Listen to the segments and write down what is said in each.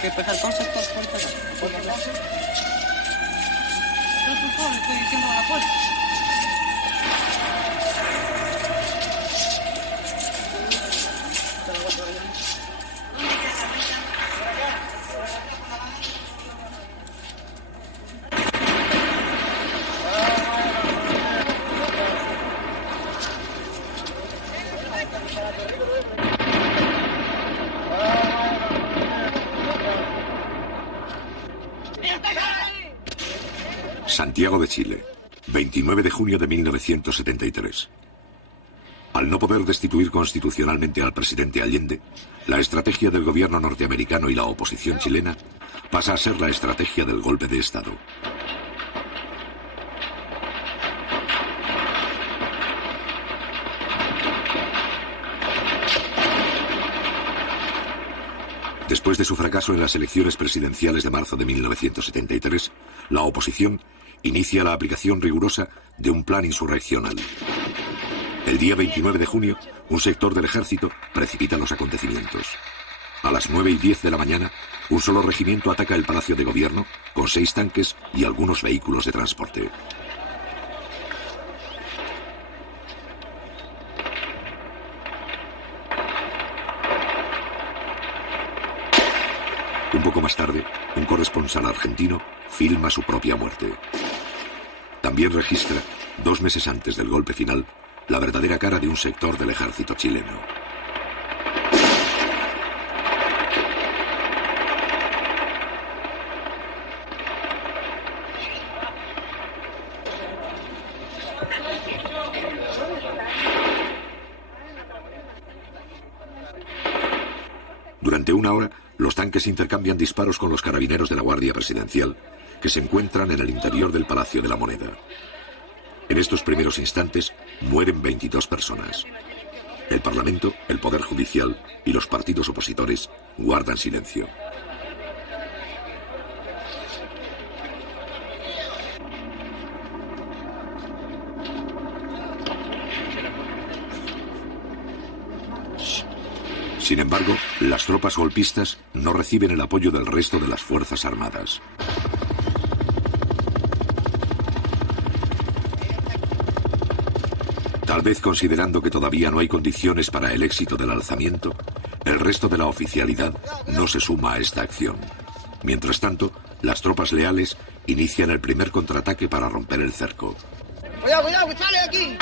Que empezar el concepto por acá. ¿Por qué concepto? Yo por estoy diciendo la puerta. Santiago de Chile, 29 de junio de 1973. Al no poder destituir constitucionalmente al presidente Allende, la estrategia del gobierno norteamericano y la oposición chilena pasa a ser la estrategia del golpe de Estado. Después de su fracaso en las elecciones presidenciales de marzo de 1973, la oposición inicia la aplicación rigurosa de un plan insurreccional. El día 29 de junio, un sector del ejército precipita los acontecimientos. A las 9:10 de la mañana, un solo regimiento ataca el Palacio de Gobierno con 6 tanques y algunos vehículos de transporte. Un poco más tarde, un corresponsal argentino filma su propia muerte. También registra, 2 meses antes del golpe final, la verdadera cara de un sector del ejército chileno. Durante una hora, los tanques intercambian disparos con los carabineros de la Guardia Presidencial, que se encuentran en el interior del Palacio de la Moneda. En estos primeros instantes mueren 22 personas. El Parlamento, el Poder Judicial y los partidos opositores guardan silencio. Sin embargo, las tropas golpistas no reciben el apoyo del resto de las Fuerzas Armadas. Tal vez considerando que todavía no hay condiciones para el éxito del alzamiento, el resto de la oficialidad no se suma a esta acción. Mientras tanto, las tropas leales inician el primer contraataque para romper el cerco. ¡Cuidado, cuidado, que sale aquí!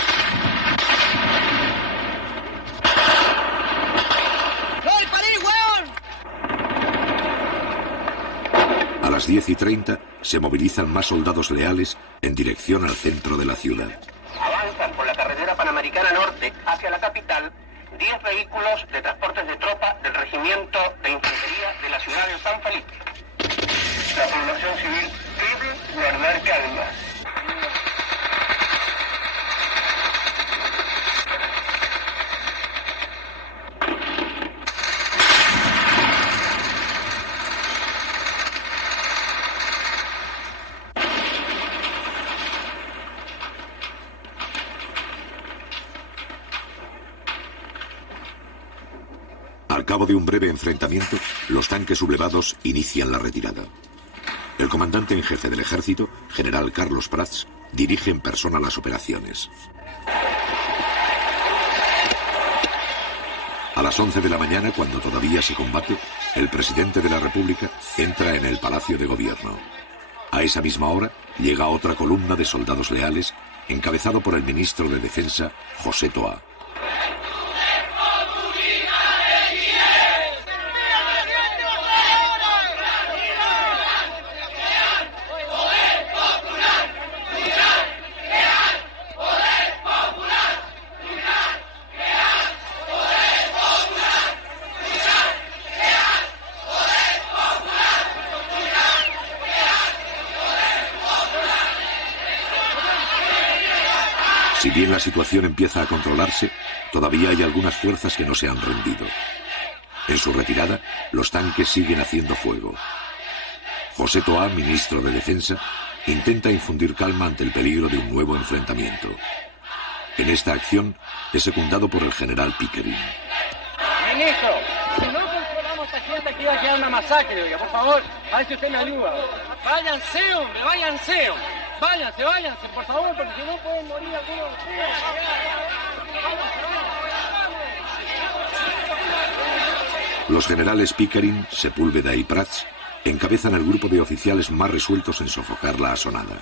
A las 10:30 se movilizan más soldados leales en dirección al centro de la ciudad. Avanzan por la carretera Panamericana Norte hacia la capital 10 vehículos de transportes de tropa del Regimiento de Infantería de la ciudad de San Felipe. La población civil debe guardar calma. Al cabo de un breve enfrentamiento, los tanques sublevados inician la retirada. El comandante en jefe del ejército, general Carlos Prats, dirige en persona las operaciones. A las 11 de la mañana, cuando todavía se combate, el presidente de la República entra en el Palacio de Gobierno. A esa misma hora, llega otra columna de soldados leales, encabezado por el ministro de Defensa, José Toá. Si bien la situación empieza a controlarse, todavía hay algunas fuerzas que no se han rendido. En su retirada, los tanques siguen haciendo fuego. José Toá, ministro de Defensa, intenta infundir calma ante el peligro de un nuevo enfrentamiento. En esta acción es secundado por el general Pickering. Ministro, si no controlamos aquí hasta aquí va a quedar una masacre, oiga, por favor, a ver si usted me ayuda. Váyanse, hombre, váyanse. Váyanse, por favor, porque si no pueden morir algunos. Los generales Pickering, Sepúlveda y Prats encabezan el grupo de oficiales más resueltos en sofocar la asonada.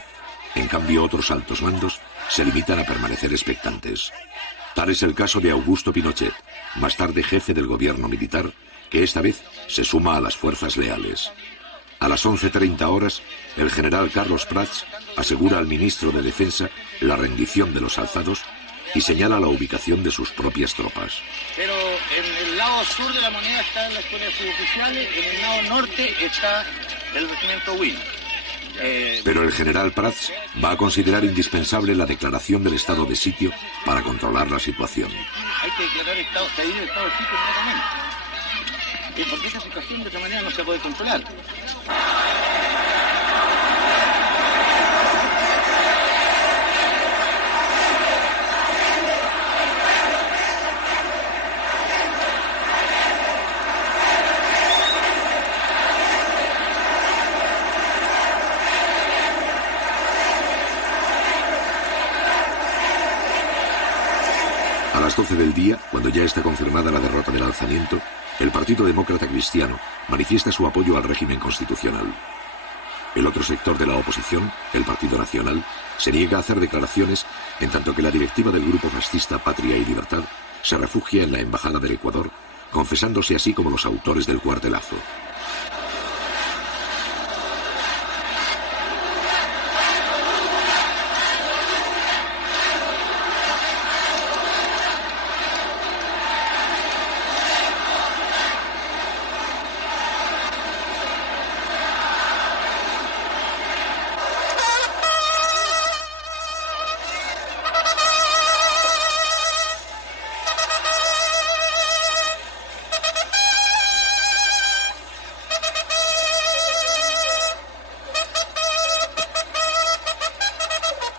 En cambio, otros altos mandos se limitan a permanecer expectantes. Tal es el caso de Augusto Pinochet, más tarde jefe del gobierno militar, que esta vez se suma a las fuerzas leales. A las 11:30 horas, el general Carlos Prats asegura al ministro de Defensa la rendición de los alzados y señala la ubicación de sus propias tropas. Pero en el lado sur de la moneda están las escuelas suboficiales, en el lado norte está el regimiento Will. Pero el general Prats va a considerar indispensable la declaración del estado de sitio para controlar la situación. Hay que declarar estado de sitio inmediatamente. Porque esta situación de otra manera no se puede controlar. A las 12 del día, cuando ya está confirmada la derrota del alzamiento, el Partido Demócrata Cristiano manifiesta su apoyo al régimen constitucional. El otro sector de la oposición, el Partido Nacional, se niega a hacer declaraciones, en tanto que la directiva del grupo fascista Patria y Libertad se refugia en la Embajada del Ecuador, confesándose así como los autores del cuartelazo.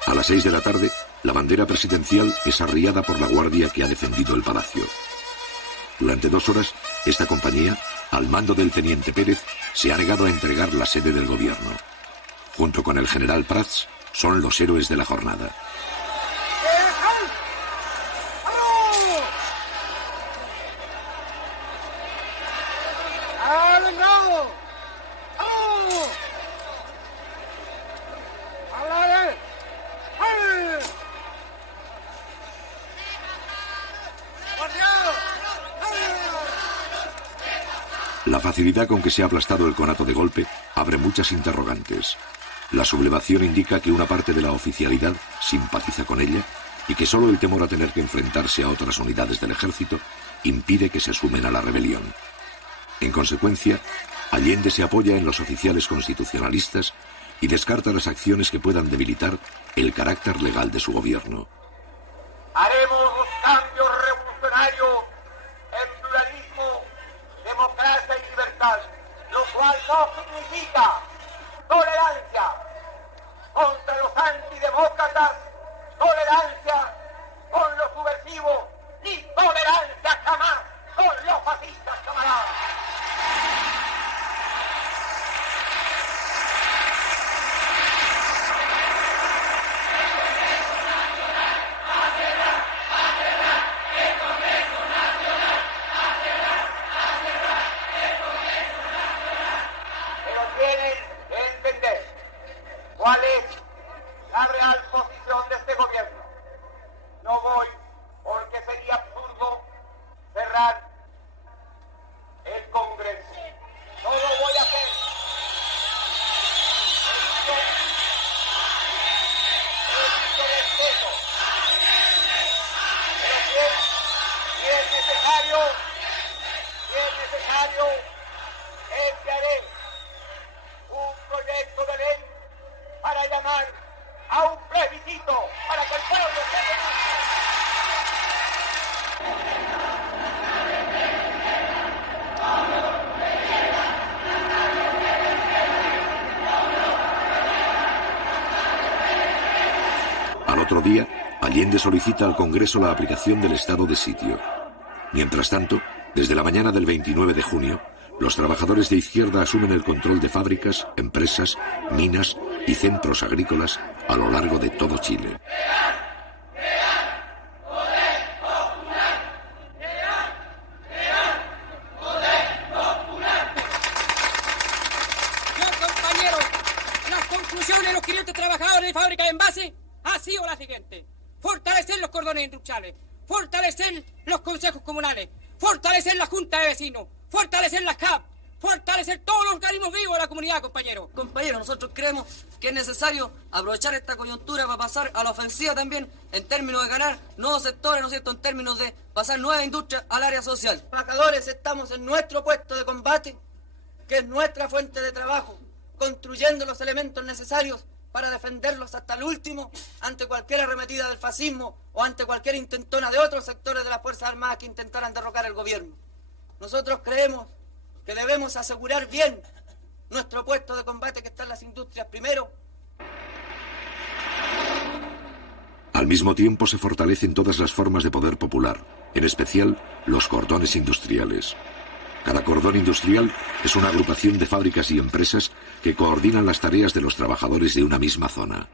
A las 6 de la tarde, la bandera presidencial es arriada por la guardia que ha defendido el palacio. Durante 2 horas, esta compañía, al mando del teniente Pérez, se ha negado a entregar la sede del gobierno. Junto con el general Prats, son los héroes de la jornada. La facilidad con que se ha aplastado el conato de golpe abre muchas interrogantes. La sublevación indica que una parte de la oficialidad simpatiza con ella y que solo el temor a tener que enfrentarse a otras unidades del ejército impide que se sumen a la rebelión. En consecuencia, Allende se apoya en los oficiales constitucionalistas y descarta las acciones que puedan debilitar el carácter legal de su gobierno. Haremos los cambios revolucionarios en pluralismo, democracia y libertad, lo cual no significa tolerancia contra los antidemócratas, tolerancia con los subversivos, ni tolerancia jamás con los fascistas, camaradas. ¿Cuál es la real posición de este gobierno? No voy porque sería absurdo cerrar el Congreso. No lo voy a hacer. Esto respeto. Pero si es necesario, enviaré un proyecto de ley para llamar a un plebiscito para que el pueblo se Al otro día, Allende solicita al Congreso la aplicación del estado de sitio. Mientras tanto, desde la mañana del 29 de junio, los trabajadores de izquierda asumen el control de fábricas, empresas, minas y centros agrícolas a lo largo de todo Chile. Compañeros, las conclusiones de los 500 trabajadores de fábrica de envase ha sido la siguiente: fortalecer los cordones industriales, fortalecer los consejos comunales, fortalecer la junta de vecinos, fortalecer las CAP, fortalecer todos los organismos vivos de la comunidad, compañeros. Compañeros, nosotros creemos que es necesario aprovechar esta coyuntura para pasar a la ofensiva también en términos de ganar nuevos sectores, ¿no es cierto?, en términos de pasar nuevas industrias al área social. Trabajadores, estamos en nuestro puesto de combate, que es nuestra fuente de trabajo, construyendo los elementos necesarios para defenderlos hasta el último ante cualquier arremetida del fascismo o ante cualquier intentona de otros sectores de las Fuerzas Armadas que intentaran derrocar el gobierno. Nosotros creemos que debemos asegurar bien nuestro puesto de combate, que está en las industrias primero. Al mismo tiempo se fortalecen todas las formas de poder popular, en especial los cordones industriales. Cada cordón industrial es una agrupación de fábricas y empresas que coordinan las tareas de los trabajadores de una misma zona.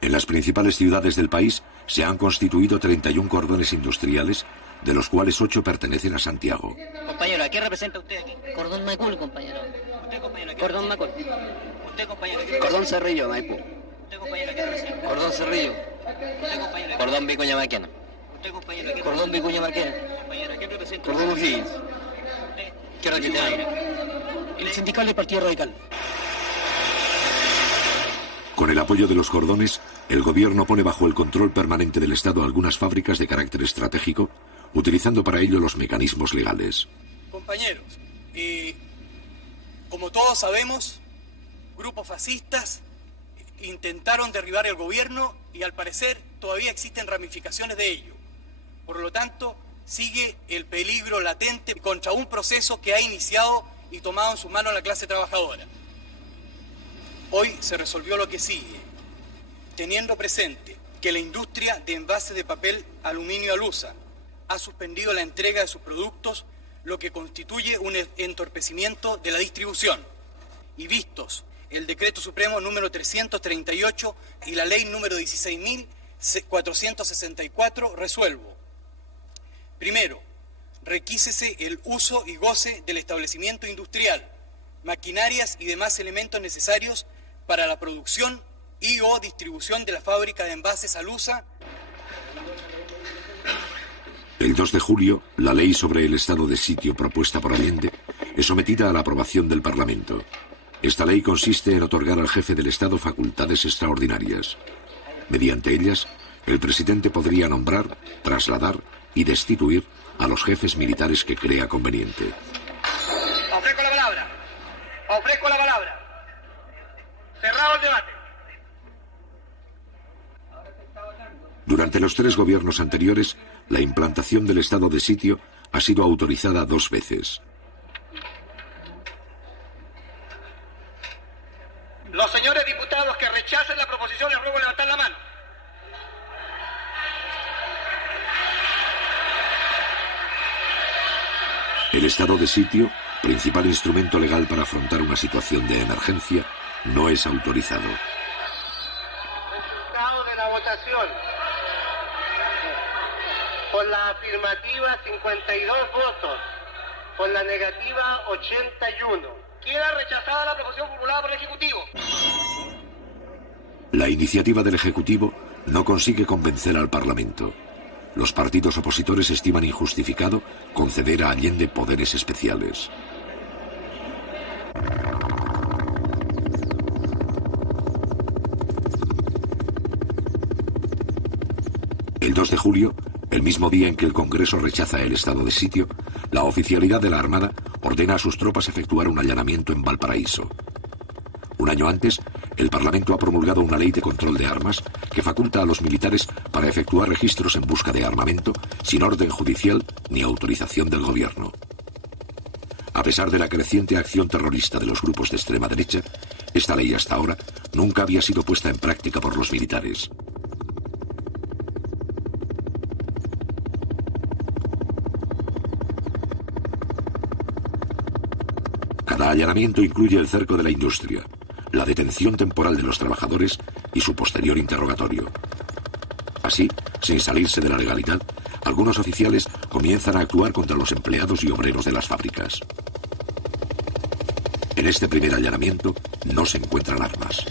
En las principales ciudades del país se han constituido 31 cordones industriales, de los cuales 8 pertenecen a Santiago. Compañero, ¿a qué representa usted aquí? Cordón Macul, compañero. ¿Usted, compañero, qué Cordón Macul. ¿Usted, compañero, qué Cordón Cerrillo, Maipú. ¿Usted, compañero, qué representa? Cordón Cerrillo. ¿Usted, compañero, Cordón Vicuña Maquena. ¿Usted, compañero, qué Cordón Vicuña Maquena. compañero, qué representa? Cordón O'Higgins. ¿Qué representa? El sindical del Partido Radical. Con el apoyo de los cordones, el gobierno pone bajo el control permanente del Estado algunas fábricas de carácter estratégico, utilizando para ello los mecanismos legales. Compañeros, como todos sabemos, grupos fascistas intentaron derribar el gobierno y al parecer todavía existen ramificaciones de ello. Por lo tanto, sigue el peligro latente contra un proceso que ha iniciado y tomado en sus manos la clase trabajadora. Hoy se resolvió lo que sigue, teniendo presente que la industria de envases de papel aluminio Alusa ha suspendido la entrega de sus productos, lo que constituye un entorpecimiento de la distribución. Y vistos el Decreto Supremo número 338 y la Ley número 16.464, resuelvo. Primero, requísese el uso y goce del establecimiento industrial, maquinarias y demás elementos necesarios para la producción y o distribución de la fábrica de envases Alusa. El 2 de julio, la ley sobre el estado de sitio propuesta por Allende es sometida a la aprobación del Parlamento. Esta ley consiste en otorgar al jefe del Estado facultades extraordinarias. Mediante ellas, el presidente podría nombrar, trasladar y destituir a los jefes militares que crea conveniente. Ofrezco la palabra. Ofrezco la palabra. Cerrado el debate. Durante los 3 gobiernos anteriores, la implantación del estado de sitio ha sido autorizada 2 veces. Los señores diputados que rechacen la proposición les ruego levantar la mano. El estado de sitio, principal instrumento legal para afrontar una situación de emergencia, no es autorizado. Resultado de la votación. Por la afirmativa 52 votos, por la negativa 81. Queda rechazada la proposición formulada por el Ejecutivo. La iniciativa del Ejecutivo no consigue convencer al Parlamento. Los partidos opositores estiman injustificado conceder a Allende poderes especiales. El 2 de julio, el mismo día en que el Congreso rechaza el estado de sitio, la oficialidad de la Armada ordena a sus tropas efectuar un allanamiento en Valparaíso. Un año antes, el Parlamento ha promulgado una ley de control de armas que faculta a los militares para efectuar registros en busca de armamento sin orden judicial ni autorización del gobierno. A pesar de la creciente acción terrorista de los grupos de extrema derecha, esta ley hasta ahora nunca había sido puesta en práctica por los militares. Cada allanamiento incluye el cerco de la industria, la detención temporal de los trabajadores y su posterior interrogatorio. Así, sin salirse de la legalidad, algunos oficiales comienzan a actuar contra los empleados y obreros de las fábricas. En este primer allanamiento no se encuentran armas.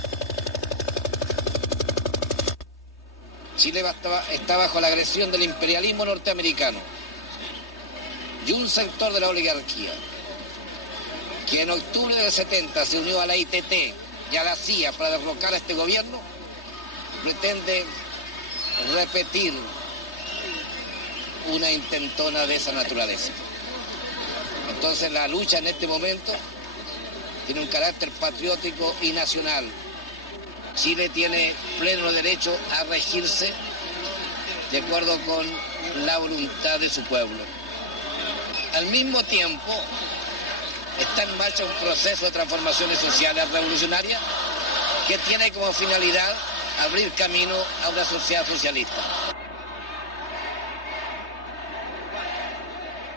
Chile está bajo la agresión del imperialismo norteamericano y un sector de la oligarquía que en octubre del 70 se unió a la ITT y a la CIA para derrocar a este gobierno, pretende repetir una intentona de esa naturaleza. Entonces la lucha en este momento tiene un carácter patriótico y nacional. Chile tiene pleno derecho a regirse de acuerdo con la voluntad de su pueblo. Al mismo tiempo, está en marcha un proceso de transformaciones sociales revolucionarias que tiene como finalidad abrir camino a una sociedad socialista.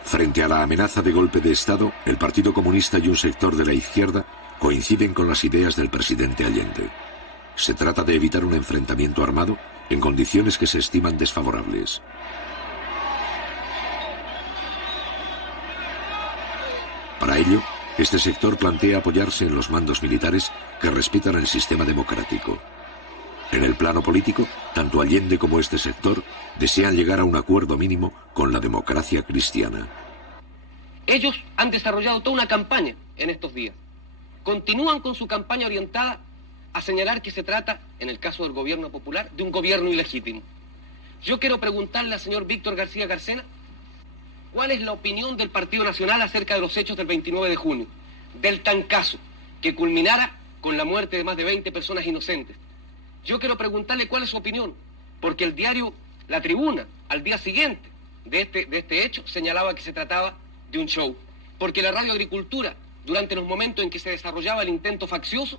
Frente a la amenaza de golpe de Estado, el Partido Comunista y un sector de la izquierda coinciden con las ideas del presidente Allende. Se trata de evitar un enfrentamiento armado en condiciones que se estiman desfavorables. Para ello, este sector plantea apoyarse en los mandos militares que respetan el sistema democrático. En el plano político, tanto Allende como este sector desean llegar a un acuerdo mínimo con la democracia cristiana. Ellos han desarrollado toda una campaña en estos días. Continúan con su campaña orientada a señalar que se trata, en el caso del gobierno popular, de un gobierno ilegítimo. Yo quiero preguntarle al señor Víctor García Carcena cuál es la opinión del Partido Nacional acerca de los hechos del 29 de junio, del tancazo que culminara con la muerte de más de 20 personas inocentes. Yo quiero preguntarle cuál es su opinión, porque el diario La Tribuna, al día siguiente de este hecho, señalaba que se trataba de un show, porque la Radio Agricultura, durante los momentos en que se desarrollaba el intento faccioso,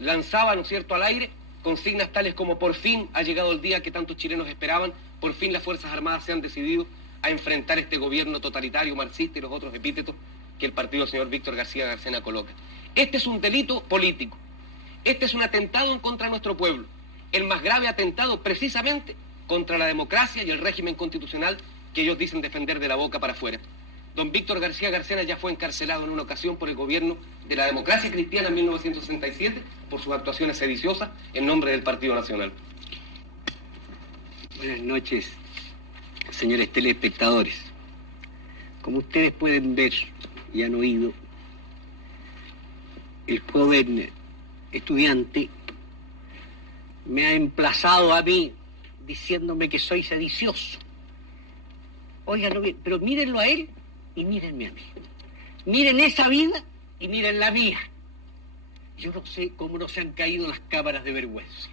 lanzaba, ¿no es cierto?, al aire consignas tales como: por fin ha llegado el día que tantos chilenos esperaban, por fin las Fuerzas Armadas se han decidido a enfrentar este gobierno totalitario, marxista y los otros epítetos que el partido del señor Víctor García Carcena coloca. Este es un delito político, este es un atentado en contra de nuestro pueblo, el más grave atentado precisamente contra la democracia y el régimen constitucional que ellos dicen defender de la boca para afuera. Don Víctor García Carcena ya fue encarcelado en una ocasión por el gobierno de la democracia cristiana en 1967 por sus actuaciones sediciosas en nombre del Partido Nacional. Buenas noches, señores telespectadores. Como ustedes pueden ver y han oído, el joven estudiante me ha emplazado a mí diciéndome que soy sedicioso. Óiganlo bien, pero mírenlo a él y mírenme a mí. Miren esa vida y miren la mía. Yo no sé cómo no se han caído las cámaras de vergüenza.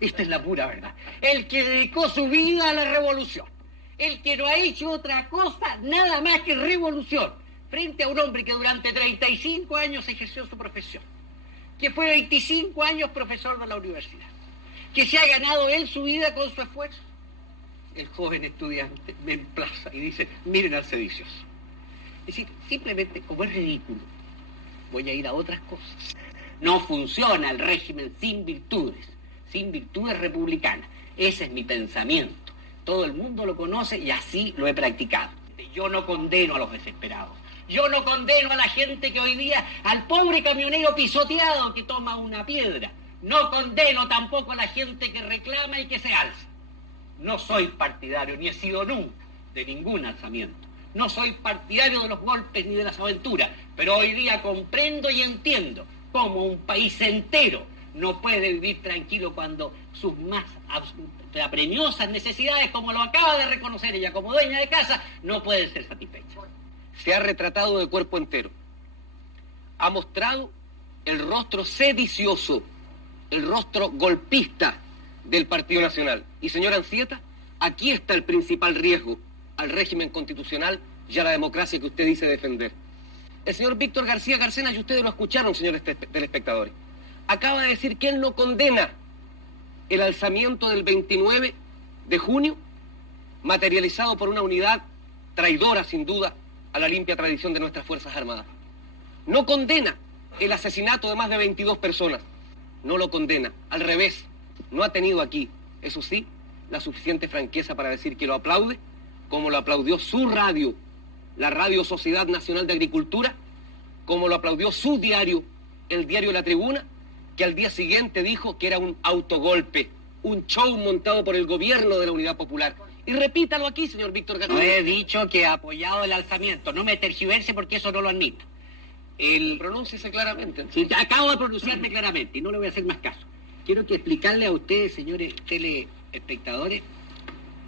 Esta es la pura verdad. El que dedicó su vida a la revolución, el que no ha hecho otra cosa, nada más que revolución, frente a un hombre que durante 35 años ejerció su profesión, que fue 25 años profesor de la universidad, que se ha ganado él su vida con su esfuerzo. El joven estudiante me emplaza y dice: miren al sedicioso. Es decir, simplemente, como es ridículo, voy a ir a otras cosas. No funciona el régimen sin virtudes republicanas. Ese es mi pensamiento. Todo el mundo lo conoce y así lo he practicado. Yo no condeno a los desesperados. Yo no condeno a la gente que hoy día, al pobre camionero pisoteado que toma una piedra. No condeno tampoco a la gente que reclama y que se alza. No soy partidario, ni he sido nunca, de ningún alzamiento. No soy partidario de los golpes ni de las aventuras, pero hoy día comprendo y entiendo cómo un país entero no puede vivir tranquilo cuando sus más apremiosas necesidades, como lo acaba de reconocer ella como dueña de casa, no pueden ser satisfechas. Se ha retratado de cuerpo entero. Ha mostrado el rostro sedicioso, el rostro golpista del Partido Nacional. Y señor Anzieta, aquí está el principal riesgo al régimen constitucional y a la democracia que usted dice defender. El señor Víctor García Carcena, y ustedes lo escucharon, señores telespectadores, acaba de decir que él no condena el alzamiento del 29 de junio, materializado por una unidad traidora, sin duda, a la limpia tradición de nuestras Fuerzas Armadas. no condena el asesinato de más de 22 personas. No lo condena, al revés. No ha tenido aquí, eso sí, la suficiente franqueza para decir que lo aplaude, como lo aplaudió su radio, la Radio Sociedad Nacional de Agricultura, como lo aplaudió su diario, el diario La Tribuna, que al día siguiente dijo que era un autogolpe, un show montado por el gobierno de la Unidad Popular. Y repítalo aquí, señor Víctor García. No he dicho que ha apoyado el alzamiento, no me tergiverse porque eso no lo admito. Pronúnciese claramente. Sí, acabo de pronunciarme claramente y no le voy a hacer más caso. Quiero explicarle a ustedes, señores telespectadores,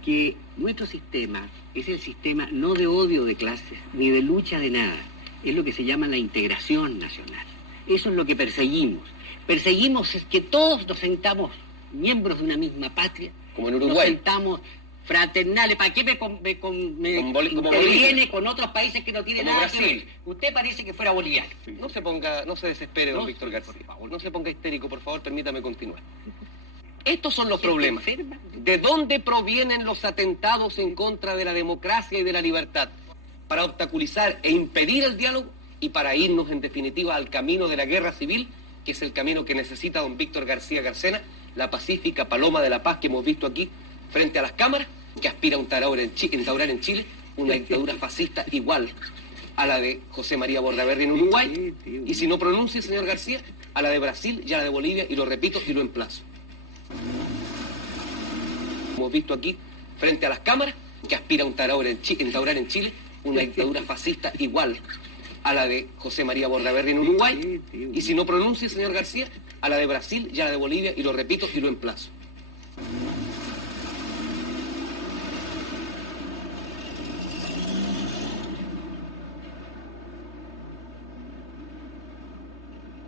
que nuestro sistema es el sistema no de odio de clases, ni de lucha de nada. Es lo que se llama la integración nacional. Eso es lo que perseguimos. Perseguimos es que todos nos sentamos miembros de una misma patria. Como en Uruguay. Nos sentamos fraternales. ¿Para qué me interviene con otros países que no tienen como nada Brasil. que ver? Usted parece que fuera boliviano. No se desespere, don Víctor García. Por favor, no se ponga histérico, por favor, permítame continuar. Estos son los problemas. ¿De dónde provienen los atentados en contra de la democracia y de la libertad? Para obstaculizar e impedir el diálogo y para irnos, en definitiva, al camino de la guerra civil, que es el camino que necesita don Víctor García Garcena, la pacífica paloma de la paz que hemos visto aquí frente a las cámaras, que aspira a instaurar en Chile una dictadura fascista igual a la de José María Bordaberry en Uruguay, y si no pronuncia, señor García, a la de Brasil y a la de Bolivia, y lo repito y lo emplazo. Hemos visto aquí, frente a las cámaras, que aspira a instaurar en Chile una dictadura fascista igual a la de José María Bordaberry en Uruguay, y si no pronuncia, señor García, a la de Brasil y a la de Bolivia, y lo repito y lo emplazo.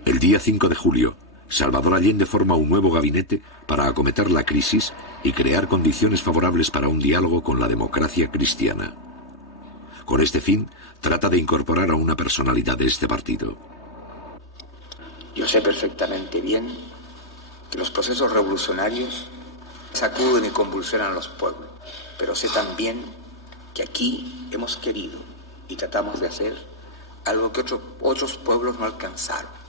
El día 5 de julio, Salvador Allende forma un nuevo gabinete para acometer la crisis y crear condiciones favorables para un diálogo con la democracia cristiana. Con este fin, trata de incorporar a una personalidad de este partido. Yo sé perfectamente bien que los procesos revolucionarios sacuden y convulsionan a los pueblos, pero sé también que aquí hemos querido y tratamos de hacer algo que otros pueblos no alcanzaron.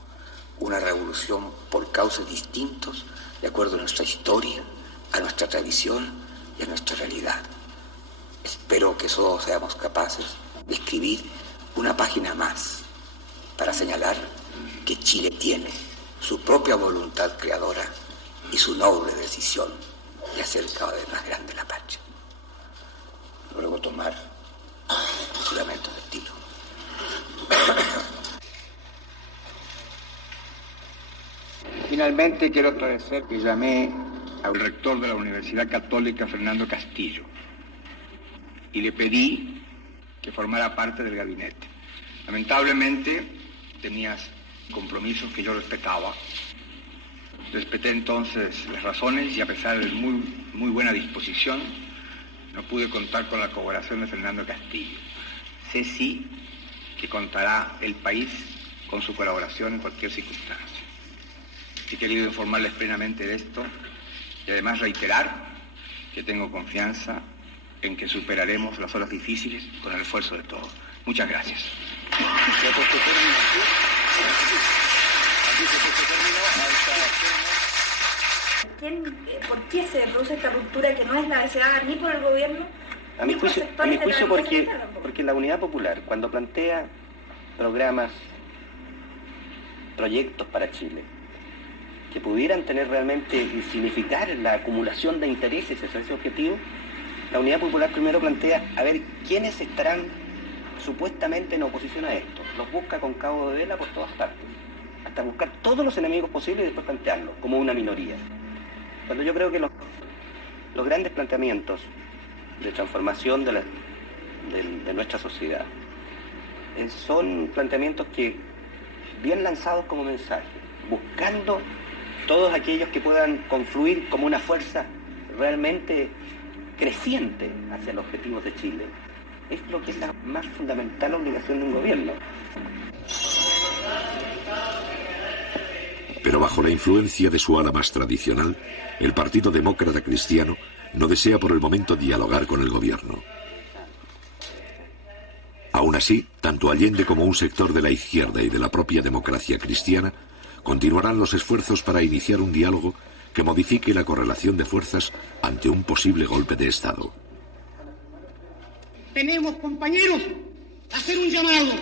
Una revolución por cauces distintos, de acuerdo a nuestra historia, a nuestra tradición y a nuestra realidad. Espero que todos seamos capaces de escribir una página más para señalar que Chile tiene su propia voluntad creadora y su noble decisión de hacer cada vez más grande la patria. Luego tomar el juramento del tiro. Finalmente quiero esclarecer que llamé al rector de la Universidad Católica, Fernando Castillo, y le pedí que formara parte del gabinete. Lamentablemente tenías compromisos que yo respetaba. Respeté entonces las razones y a pesar de muy buena disposición, no pude contar con la colaboración de Fernando Castillo. Sé sí que contará el país con su colaboración en cualquier circunstancia. He querido informarles plenamente de esto y además reiterar que tengo confianza en que superaremos las horas difíciles con el esfuerzo de todos. Muchas gracias. ¿Por qué se produce esta ruptura que no es la deseada ni por el gobierno? A mi juicio porque la Unidad Popular, cuando plantea programas, proyectos para Chile, que pudieran tener realmente y significar la acumulación de intereses hacia ese objetivo, la Unidad Popular primero plantea a ver quiénes estarán supuestamente en oposición a esto. Los busca con cabo de vela por todas partes, hasta buscar todos los enemigos posibles y después plantearlo como una minoría. Cuando yo creo que los grandes planteamientos de transformación de nuestra sociedad son planteamientos que, bien lanzados como mensaje, buscando todos aquellos que puedan confluir como una fuerza realmente creciente hacia los objetivos de Chile, es lo que es la más fundamental obligación de un gobierno. Pero bajo la influencia de su ala más tradicional, el Partido Demócrata Cristiano no desea por el momento dialogar con el gobierno. Aún así, tanto Allende como un sector de la izquierda y de la propia democracia cristiana continuarán los esfuerzos para iniciar un diálogo que modifique la correlación de fuerzas ante un posible golpe de Estado. Tenemos, compañeros, hacer un llamado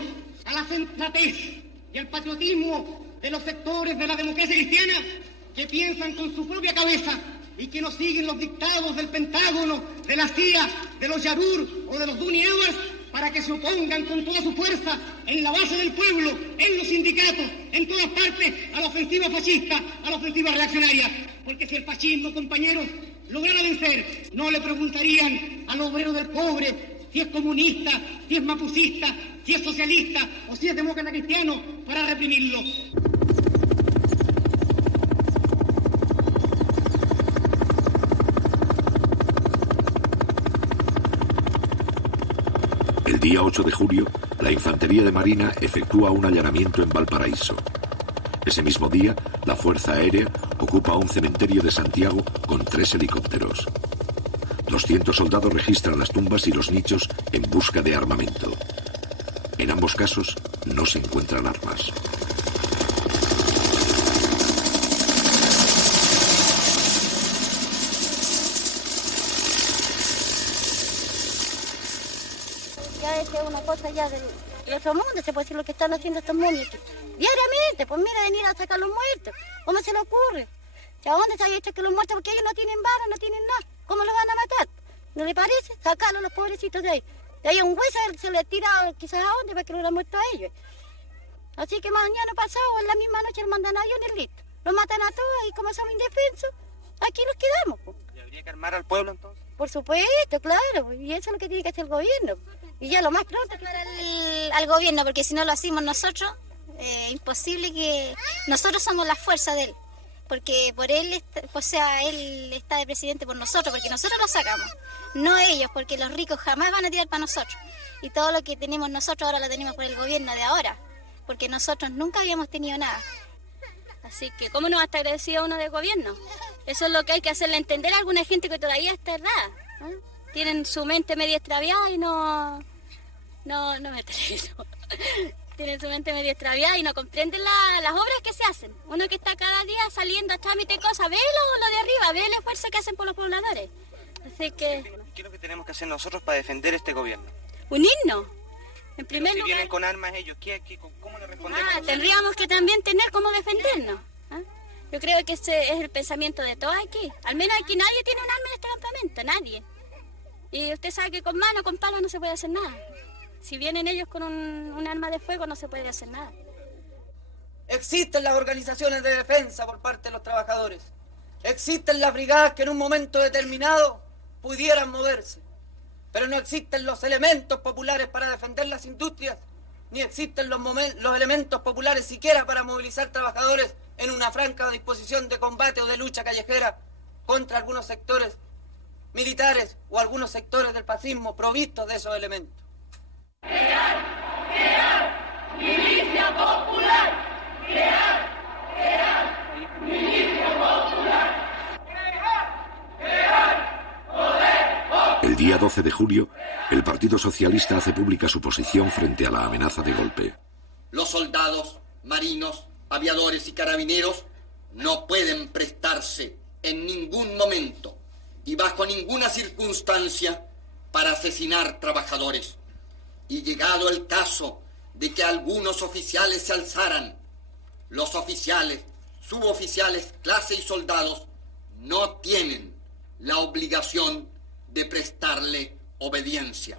a la sensatez y al patriotismo de los sectores de la democracia cristiana que piensan con su propia cabeza y que no siguen los dictados del Pentágono, de la CIA, de los Yarur o de los Duni Edwards, para que se opongan con toda su fuerza en la base del pueblo, en los sindicatos, en todas partes, a la ofensiva fascista, a la ofensiva reaccionaria. Porque si el fascismo, compañeros, lograra vencer, no le preguntarían al obrero del cobre si es comunista, si es mapucista, si es socialista o si es demócrata cristiano para reprimirlo. El día 8 de julio, la Infantería de Marina efectúa un allanamiento en Valparaíso. Ese mismo día, la Fuerza Aérea ocupa un cementerio de Santiago con 3 helicópteros. 200 soldados registran las tumbas y los nichos en busca de armamento. En ambos casos, no se encuentran armas. Ya es una cosa ya del otro mundo, se puede decir lo que están haciendo estos muñecos. Diariamente, pues mira, venir a sacar los muertos. ¿Cómo se le ocurre? ¿A dónde se ha hecho que los muertos? Porque ellos no tienen balas, no tienen nada. ¿Cómo los van a matar? ¿No le parece? Sacarlos a los pobrecitos de ahí. De ahí un hueso se le tira quizás a dónde para que lo hubieran muerto a ellos. Así que mañana pasado, en la misma noche, lo mandan a aviones listos. Los matan a todos y como somos indefensos, aquí nos quedamos. Pues. ¿Y habría que armar al pueblo entonces? Por supuesto, claro. Y eso es lo que tiene que hacer el gobierno. Y ya lo más pronto al gobierno, porque si no lo hacemos nosotros, imposible que... Nosotros somos la fuerza de él, porque por él, él está de presidente por nosotros, porque nosotros lo sacamos, no ellos, porque los ricos jamás van a tirar para nosotros. Y todo lo que tenemos nosotros ahora lo tenemos por el gobierno de ahora, porque nosotros nunca habíamos tenido nada. Así que, ¿cómo no va a estar agradecido uno del gobierno? Eso es lo que hay que hacerle entender a alguna gente que todavía está errada, ¿eh? Tienen su mente medio extraviada y no me eso. Tienen su mente medio extraviada y no comprenden las obras que se hacen. Uno que está cada día saliendo a trámite cosas, ve lo de arriba, ve el esfuerzo que hacen por los pobladores. Así que... ¿Qué es lo que tenemos que hacer nosotros para defender este gobierno? Unirnos. En primer lugar... Si vienen con armas ellos, ¿cómo le respondemos? Tendríamos que también tener cómo defendernos. ¿Eh? Yo creo que ese es el pensamiento de todos aquí. Al menos aquí nadie tiene un arma en este campamento, nadie. Y usted sabe que con mano, con palo no se puede hacer nada. Si vienen ellos con un arma de fuego no se puede hacer nada. Existen las organizaciones de defensa por parte de los trabajadores. Existen las brigadas que en un momento determinado pudieran moverse. Pero no existen los elementos populares para defender las industrias, ni existen los elementos populares siquiera para movilizar trabajadores en una franca disposición de combate o de lucha callejera contra algunos sectores militares o algunos sectores del fascismo provistos de esos elementos. ¡Crear! ¡Milicia popular! ¡Crear! ¡Milicia popular! ¡Crear! ¡Poder! El día 12 de julio, el Partido Socialista hace pública su posición frente a la amenaza de golpe. Los soldados, marinos, aviadores y carabineros no pueden prestarse en ningún momento y bajo ninguna circunstancia para asesinar trabajadores. Y llegado el caso de que algunos oficiales se alzaran, los oficiales, suboficiales, clase y soldados no tienen la obligación de prestarle obediencia.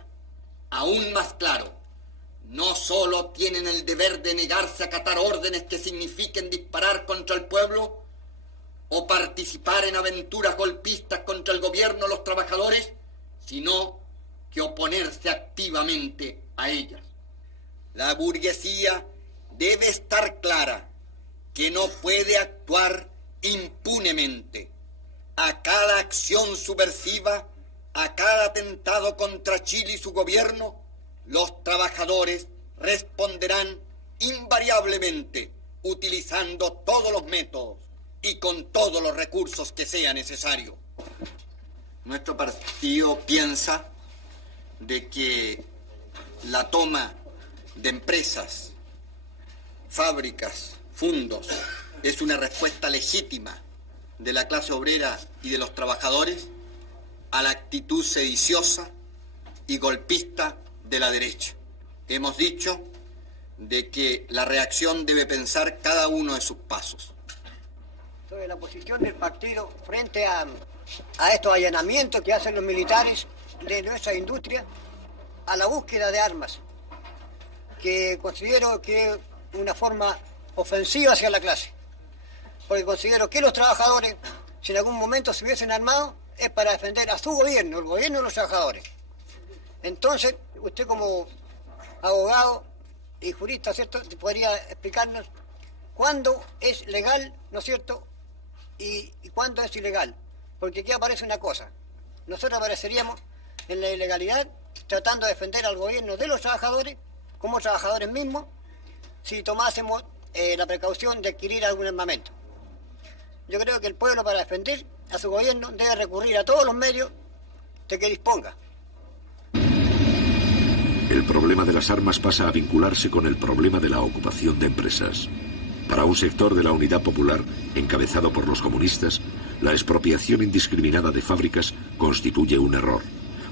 Aún más claro, no solo tienen el deber de negarse a acatar órdenes que signifiquen disparar contra el pueblo o participar en aventuras golpistas contra el gobierno o los trabajadores, sino que oponerse activamente a ellas. La burguesía debe estar clara que no puede actuar impunemente. A cada acción subversiva, a cada atentado contra Chile y su gobierno, los trabajadores responderán invariablemente utilizando todos los métodos y con todos los recursos que sea necesario. Nuestro partido piensa de que la toma de empresas, fábricas, fundos, es una respuesta legítima de la clase obrera y de los trabajadores a la actitud sediciosa y golpista de la derecha. Hemos dicho de que la reacción debe pensar cada uno de sus pasos. Sobre la posición del partido frente a estos allanamientos que hacen los militares de nuestra industria a la búsqueda de armas, que considero que es una forma ofensiva hacia la clase, porque considero que los trabajadores, si en algún momento se hubiesen armado, es para defender a su gobierno, el gobierno de los trabajadores. Entonces, usted como abogado y jurista, ¿cierto?, podría explicarnos cuándo es legal, ¿no es cierto?, y cuándo es ilegal. Porque aquí aparece una cosa. Nosotros apareceríamos en la ilegalidad tratando de defender al gobierno de los trabajadores, como trabajadores mismos, si tomásemos la precaución de adquirir algún armamento. Yo creo que el pueblo, para defender a su gobierno, debe recurrir a todos los medios de que disponga. El problema de las armas pasa a vincularse con el problema de la ocupación de empresas. Para un sector de la Unidad Popular, encabezado por los comunistas, la expropiación indiscriminada de fábricas constituye un error,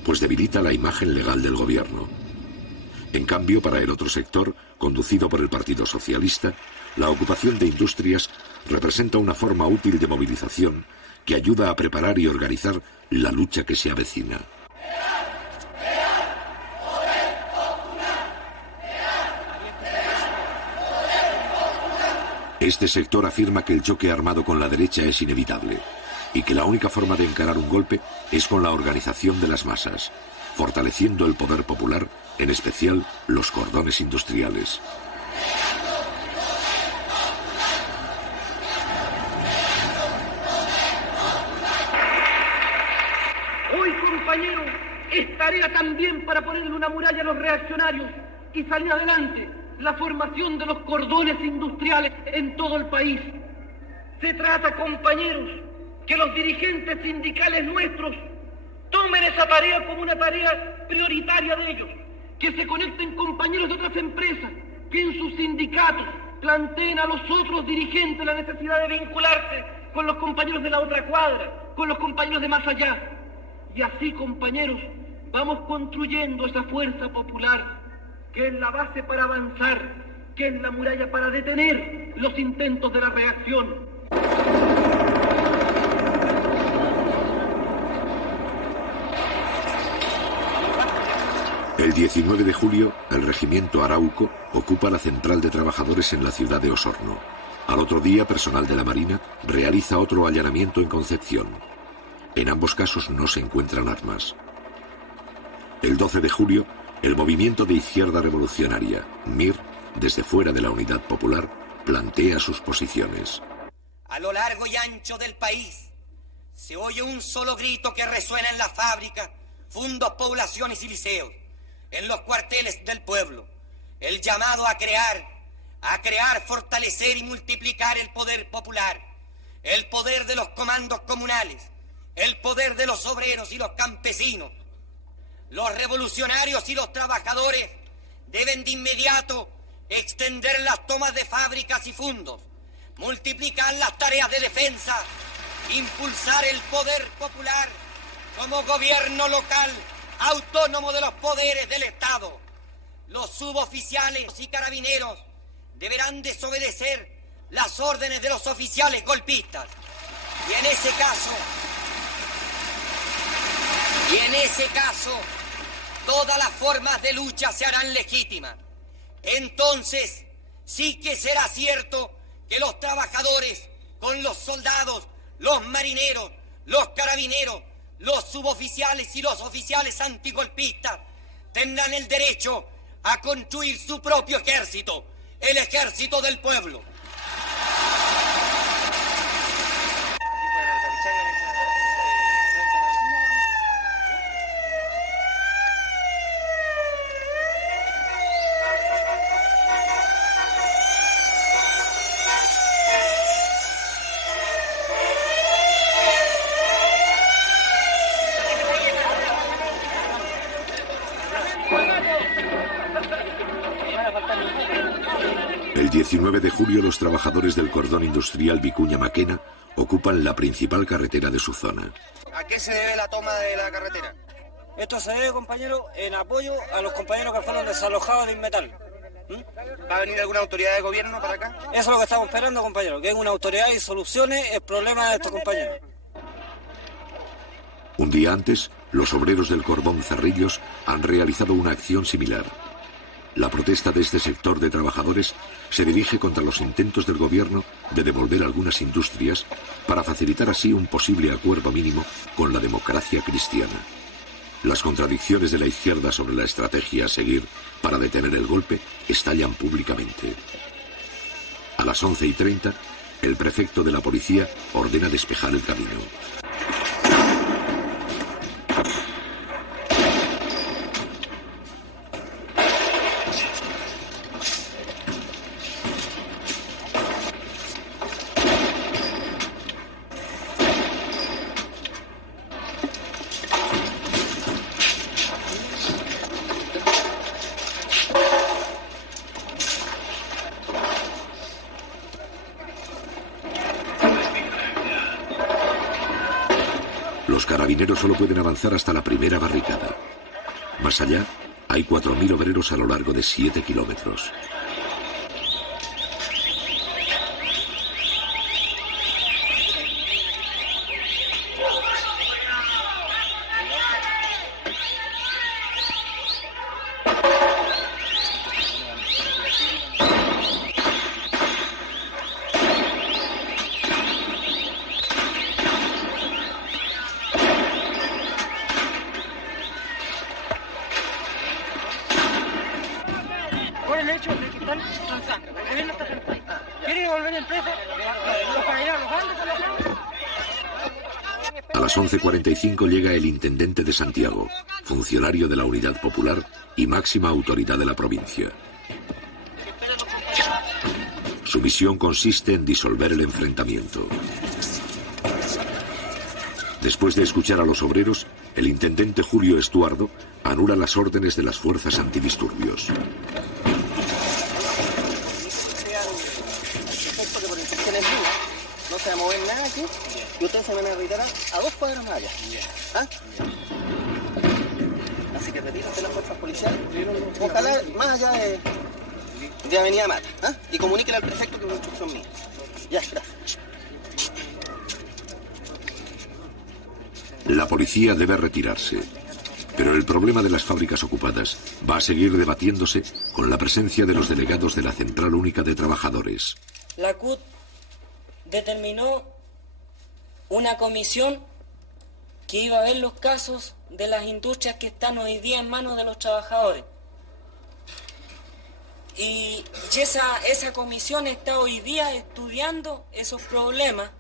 pues debilita la imagen legal del gobierno. En cambio, para el otro sector, conducido por el Partido Socialista, la ocupación de industrias representa una forma útil de movilización que ayuda a preparar y organizar la lucha que se avecina. Este sector afirma que el choque armado con la derecha es inevitable y que la única forma de encarar un golpe es con la organización de las masas, fortaleciendo el poder popular, en especial los cordones industriales. Hoy, compañeros, es tarea también para ponerle una muralla a los reaccionarios y salir adelante la formación de los cordones industriales en todo el país. Se trata, compañeros, que los dirigentes sindicales nuestros tomen esa tarea como una tarea prioritaria de ellos, que se conecten compañeros de otras empresas, que en sus sindicatos planteen a los otros dirigentes la necesidad de vincularse con los compañeros de la otra cuadra, con los compañeros de más allá. Y así, compañeros, vamos construyendo esa fuerza popular que es la base para avanzar, que es la muralla para detener los intentos de la reacción. El 19 de julio, el regimiento Arauco ocupa la central de trabajadores en la ciudad de Osorno. Al otro día, personal de la Marina realiza otro allanamiento en Concepción. En ambos casos no se encuentran armas. El 12 de julio, el movimiento de izquierda revolucionaria, MIR, desde fuera de la Unidad Popular, plantea sus posiciones. A lo largo y ancho del país se oye un solo grito que resuena en las fábricas, fundos, poblaciones y liceos, en los cuarteles del pueblo. El llamado a crear, fortalecer y multiplicar el poder popular, el poder de los comandos comunales, el poder de los obreros y los campesinos. Los revolucionarios y los trabajadores deben de inmediato extender las tomas de fábricas y fundos, multiplicar las tareas de defensa, impulsar el poder popular como gobierno local autónomo de los poderes del Estado. Los suboficiales y carabineros deberán desobedecer las órdenes de los oficiales golpistas. Y en ese caso, todas las formas de lucha se harán legítimas. Entonces, sí que será cierto que los trabajadores, con los soldados, los marineros, los carabineros, los suboficiales y los oficiales antigolpistas, tendrán el derecho a construir su propio ejército, el ejército del pueblo. El 19 de julio los trabajadores del cordón industrial Vicuña Maquena ocupan la principal carretera de su zona. ¿A qué se debe la toma de la carretera? Esto se debe, compañero, en apoyo a los compañeros que fueron desalojados de Inmetal. ¿Va a venir alguna autoridad de gobierno para acá? Eso es lo que estamos esperando, compañero, que venga una autoridad y solucione el problema de estos compañeros. Un día antes, los obreros del cordón Cerrillos han realizado una acción similar. La protesta de este sector de trabajadores se dirige contra los intentos del gobierno de devolver algunas industrias para facilitar así un posible acuerdo mínimo con la democracia cristiana. Las contradicciones de la izquierda sobre la estrategia a seguir para detener el golpe estallan públicamente. A las 11:30, el prefecto de la policía ordena despejar el camino. Los carabineros solo pueden avanzar hasta la primera barricada. Más allá, hay 4.000 obreros a lo largo de 7 kilómetros. Por el hecho de que están transando. El gobierno está transando. ¿Quieren devolver empresas? Los caballeros los bandos, A las 11:45 llega el intendente de Santiago, funcionario de la Unidad Popular y máxima autoridad de la provincia. Su misión consiste en disolver el enfrentamiento. Después de escuchar a los obreros, el intendente Julio Estuardo anula las órdenes de las fuerzas antidisturbios. No se va a mover nada aquí y ustedes se van a retirar a 2 cuadras más allá. ¿Ah? Así que retírense las fuerzas policiales. Ojalá más allá de Avenida Mata. ¿Ah? Y comuníquenle al prefecto que es una instrucción mía. Ya, gracias. La policía debe retirarse, pero el problema de las fábricas ocupadas va a seguir debatiéndose con la presencia de los delegados de la Central Única de Trabajadores. La CUT determinó una comisión que iba a ver los casos de las industrias que están hoy día en manos de los trabajadores. Y esa comisión está hoy día estudiando esos problemas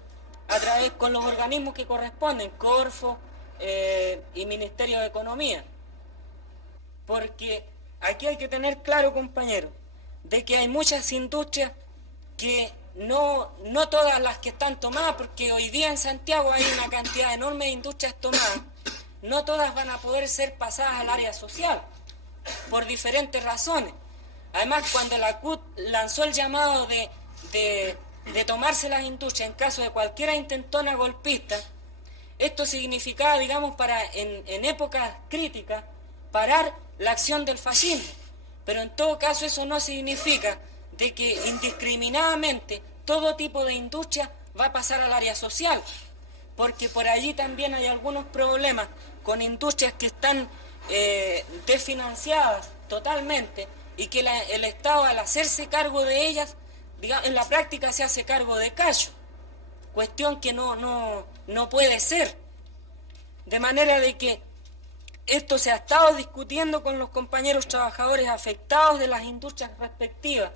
a través con los organismos que corresponden, Corfo y Ministerio de Economía. Porque aquí hay que tener claro, compañeros, de que hay muchas industrias que no todas las que están tomadas, porque hoy día en Santiago hay una cantidad enorme de industrias tomadas, no todas van a poder ser pasadas al área social, por diferentes razones. Además, cuando la CUT lanzó el llamado de tomarse las industrias en caso de cualquier intentona golpista, esto significaba, digamos, en épocas críticas, parar la acción del fascismo. Pero en todo caso eso no significa de que indiscriminadamente todo tipo de industria va a pasar al área social, porque por allí también hay algunos problemas con industrias que están desfinanciadas totalmente y que el Estado, al hacerse cargo de ellas, digamos, en la práctica se hace cargo de callo, cuestión que no puede ser. De manera de que esto se ha estado discutiendo con los compañeros trabajadores afectados de las industrias respectivas.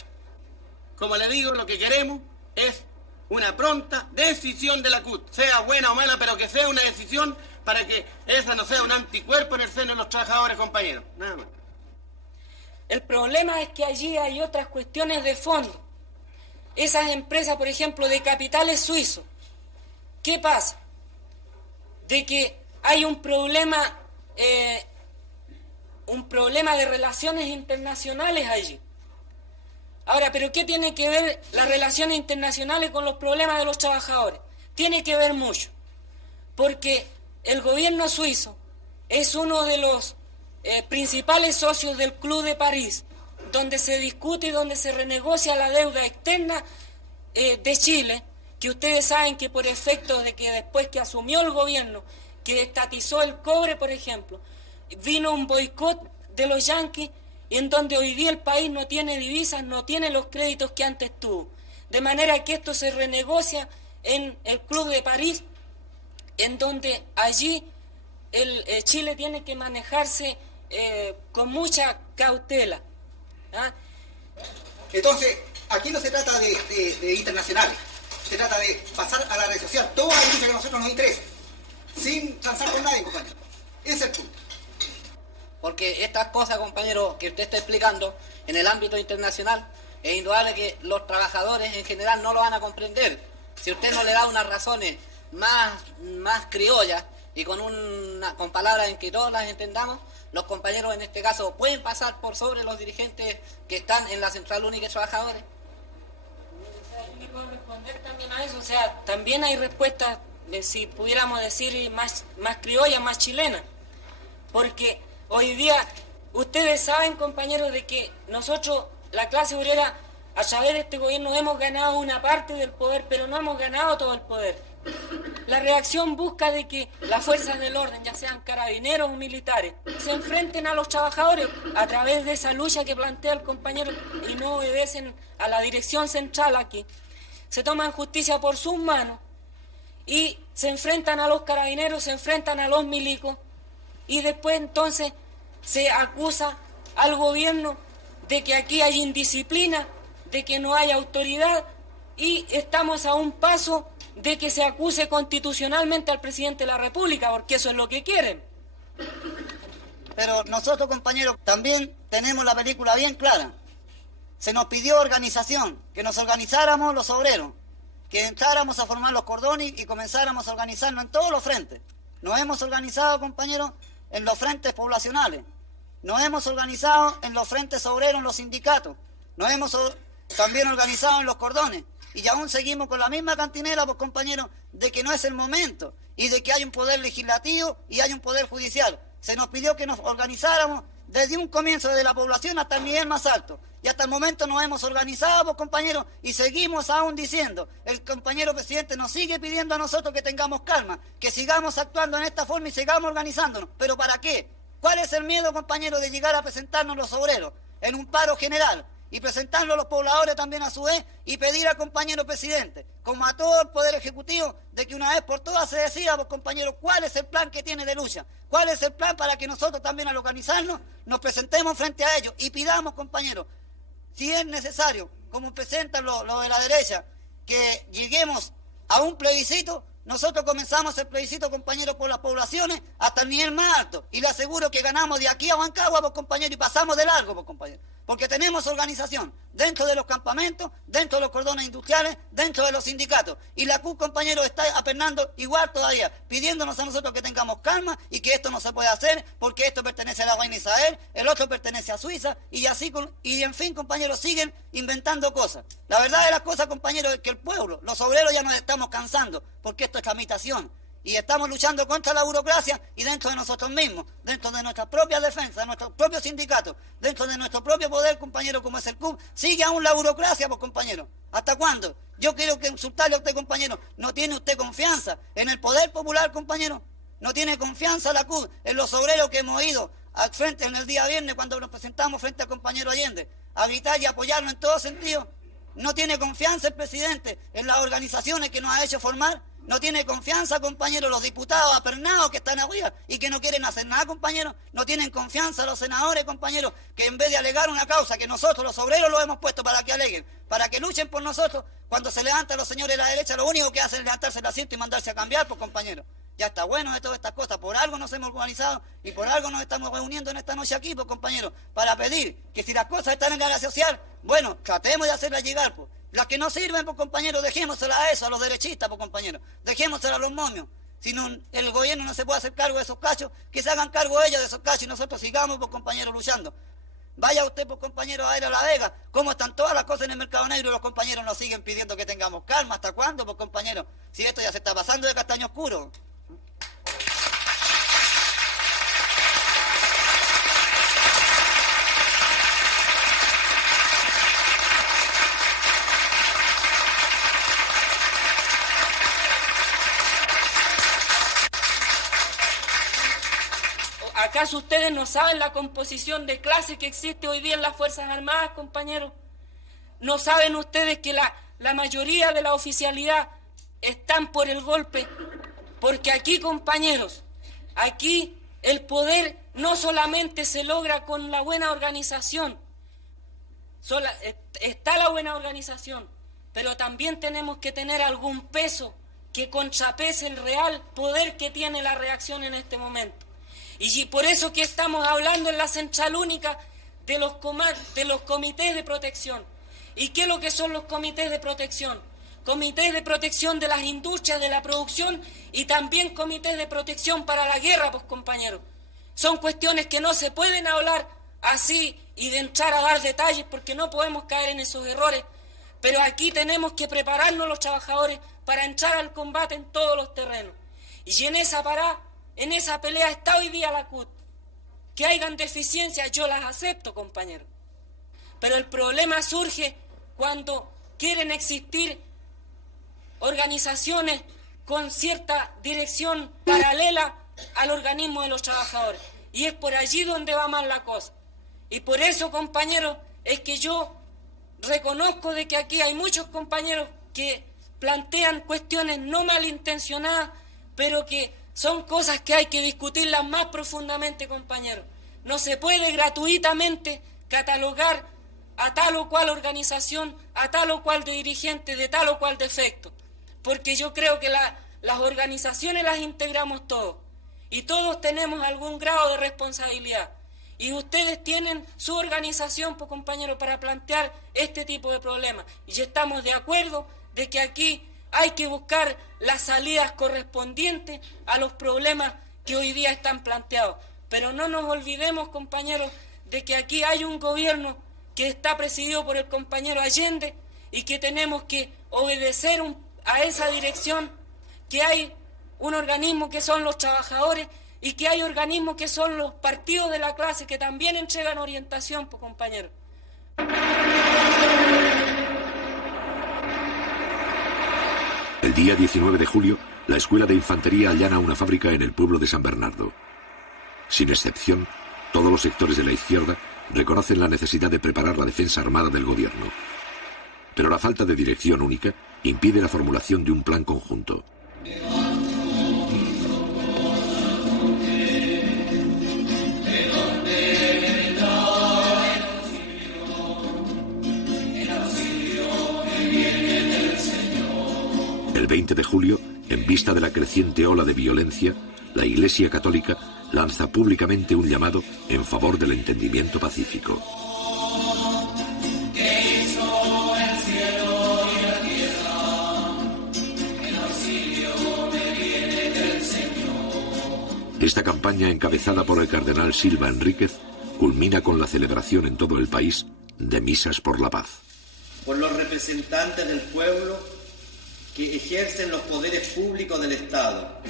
Como le digo, lo que queremos es una pronta decisión de la CUT, sea buena o mala, pero que sea una decisión para que esa no sea un anticuerpo en el seno de los trabajadores, compañeros. Nada más. El problema es que allí hay otras cuestiones de fondo. Esas empresas, por ejemplo, de capitales suizos, ¿qué pasa? De que hay un problema de relaciones internacionales allí. Ahora, ¿pero qué tiene que ver las relaciones internacionales con los problemas de los trabajadores? Tiene que ver mucho, porque el gobierno suizo es uno de los principales socios del Club de París, donde se discute y donde se renegocia la deuda externa de Chile, que ustedes saben que por efecto de que después que asumió el gobierno, que estatizó el cobre, por ejemplo, vino un boicot de los yanquis, en donde hoy día el país no tiene divisas, no tiene los créditos que antes tuvo. De manera que esto se renegocia en el Club de París, en donde allí Chile tiene que manejarse con mucha cautela. ¿Ah? Entonces, aquí no se trata de internacionales, se trata de pasar a la red social toda la industria que a nosotros nos interesa, sin transar con nadie, compañero. Ese es el punto. Porque estas cosas, compañero, que usted está explicando en el ámbito internacional, es indudable que los trabajadores en general no lo van a comprender. Si usted no le da unas razones más criollas y con palabras en que todos las entendamos, los compañeros en este caso pueden pasar por sobre los dirigentes que están en la Central Única de Trabajadores. ¿Me puedo responder también a eso? O sea, también hay respuestas, si pudiéramos decir, más criollas, más chilenas. Porque hoy día, ustedes saben, compañeros, de que nosotros, la clase obrera, a través de este gobierno hemos ganado una parte del poder, pero no hemos ganado todo el poder. La reacción busca de que las fuerzas del orden, ya sean carabineros o militares, se enfrenten a los trabajadores a través de esa lucha que plantea el compañero y no obedecen a la dirección central aquí. Se toman justicia por sus manos y se enfrentan a los carabineros, se enfrentan a los milicos y después entonces se acusa al gobierno de que aquí hay indisciplina, de que no hay autoridad y estamos a un paso de que se acuse constitucionalmente al presidente de la República, porque eso es lo que quieren. Pero nosotros, compañeros, también tenemos la película bien clara. Se nos pidió organización, que nos organizáramos los obreros, que entráramos a formar los cordones y comenzáramos a organizarnos en todos los frentes. Nos hemos organizado, compañeros, en los frentes poblacionales. Nos hemos organizado en los frentes obreros, en los sindicatos. Nos hemos también organizado en los cordones. Y aún seguimos con la misma cantinela, pues, compañeros, de que no es el momento y de que hay un poder legislativo y hay un poder judicial. Se nos pidió que nos organizáramos desde un comienzo, desde la población hasta el nivel más alto. Y hasta el momento nos hemos organizado, pues, compañeros, y seguimos aún diciendo, el compañero presidente nos sigue pidiendo a nosotros que tengamos calma, que sigamos actuando en esta forma y sigamos organizándonos. ¿Pero para qué? ¿Cuál es el miedo, compañeros, de llegar a presentarnos los obreros en un paro general? Y presentarlo a los pobladores también a su vez y pedir al compañero presidente, como a todo el Poder Ejecutivo, de que una vez por todas se decida, pues, compañeros, cuál es el plan que tiene de lucha, cuál es el plan para que nosotros también al organizarnos nos presentemos frente a ellos y pidamos, compañeros, si es necesario, como presentan lo de la derecha, que lleguemos a un plebiscito. Nosotros comenzamos el plebiscito, compañeros, por las poblaciones hasta el nivel más alto. Y le aseguro que ganamos de aquí a Huancagua, pues, compañeros, y pasamos de largo, pues, compañeros. Porque tenemos organización dentro de los campamentos, dentro de los cordones industriales, dentro de los sindicatos. Y la CUT, compañeros, está apernando igual todavía, pidiéndonos a nosotros que tengamos calma y que esto no se puede hacer porque esto pertenece a la reina Isabel, el otro pertenece a Suiza y así, y en fin, compañeros, siguen inventando cosas. La verdad de las cosas, compañeros, es que el pueblo, los obreros ya nos estamos cansando porque esto es tramitación. Y estamos luchando contra la burocracia y dentro de nosotros mismos, dentro de nuestras propias defensas, de nuestros propios sindicatos, dentro de nuestro propio poder, compañero, como es el CUB, sigue aún la burocracia, pues, compañero. ¿Hasta cuándo? Yo quiero consultarle a usted, compañero, ¿no tiene usted confianza en el poder popular, compañero? ¿No tiene confianza la CUB en los obreros que hemos ido al frente en el día viernes cuando nos presentamos frente al compañero Allende a gritar y apoyarlo en todo sentido? ¿No tiene confianza el presidente en las organizaciones que nos ha hecho formar? ¿No tiene confianza, compañeros, los diputados apernados que están arriba y que no quieren hacer nada, compañeros? ¿No tienen confianza los senadores, compañeros, que en vez de alegar una causa que nosotros, los obreros, los hemos puesto para que aleguen, para que luchen por nosotros, cuando se levantan los señores de la derecha, lo único que hacen es levantarse el asiento y mandarse a cambiar, pues, compañeros? Ya está bueno de todas estas cosas, por algo nos hemos organizado y por algo nos estamos reuniendo en esta noche aquí, pues, compañeros, para pedir que si las cosas están en la área social, bueno, tratemos de hacerlas llegar, pues. Las que no sirven, pues, compañeros, dejémoselas a eso, a los derechistas, pues, compañeros. Dejémoselas a los momios. Si no, el gobierno no se puede hacer cargo de esos cachos, que se hagan cargo ellos de esos cachos y nosotros sigamos, pues, compañeros, luchando. Vaya usted, pues, compañero, a ir a La Vega, cómo están todas las cosas en el mercado negro y los compañeros nos siguen pidiendo que tengamos calma. ¿Hasta cuándo, pues, compañero? Si esto ya se está pasando de castaño oscuro. ¿Acaso ustedes no saben la composición de clase que existe hoy día en las Fuerzas Armadas, compañeros? ¿No saben ustedes que la mayoría de la oficialidad están por el golpe? Porque aquí, compañeros, aquí el poder no solamente se logra con la buena organización, está la buena organización, pero también tenemos que tener algún peso que contrapese el real poder que tiene la reacción en este momento. Y por eso que estamos hablando en la Central Única de los comités de protección. ¿Y qué es lo que son los comités de protección? Comités de protección de las industrias, de la producción y también comités de protección para la guerra, pues, compañeros. Son cuestiones que no se pueden hablar así y de entrar a dar detalles porque no podemos caer en esos errores. Pero aquí tenemos que prepararnos los trabajadores para entrar al combate en todos los terrenos. Y en esa pelea está hoy día la CUT. Que hayan deficiencias, yo las acepto, compañeros. Pero el problema surge cuando quieren existir organizaciones con cierta dirección paralela al organismo de los trabajadores. Y es por allí donde va mal la cosa. Y por eso, compañeros, es que yo reconozco de que aquí hay muchos compañeros que plantean cuestiones no malintencionadas, pero que son cosas que hay que discutirlas más profundamente, compañeros. No se puede gratuitamente catalogar a tal o cual organización, a tal o cual dirigente, de tal o cual defecto. Porque yo creo que las organizaciones las integramos todos. Y todos tenemos algún grado de responsabilidad. Y ustedes tienen su organización, pues, compañeros, para plantear este tipo de problemas. Y estamos de acuerdo de que aquí hay que buscar las salidas correspondientes a los problemas que hoy día están planteados. Pero no nos olvidemos, compañeros, de que aquí hay un gobierno que está presidido por el compañero Allende y que tenemos que obedecer a esa dirección, que hay un organismo que son los trabajadores y que hay organismos que son los partidos de la clase que también entregan orientación, pues, compañeros. El día 19 de julio, la Escuela de Infantería allana una fábrica en el pueblo de San Bernardo. Sin excepción, todos los sectores de la izquierda reconocen la necesidad de preparar la defensa armada del gobierno. Pero la falta de dirección única impide la formulación de un plan conjunto. El 20 de julio, en vista de la creciente ola de violencia, la Iglesia Católica lanza públicamente un llamado en favor del entendimiento pacífico. Esta campaña, encabezada por el cardenal Silva Enríquez, culmina con la celebración en todo el país de misas por la paz. Por los representantes del pueblo que ejercen los poderes públicos del Estado,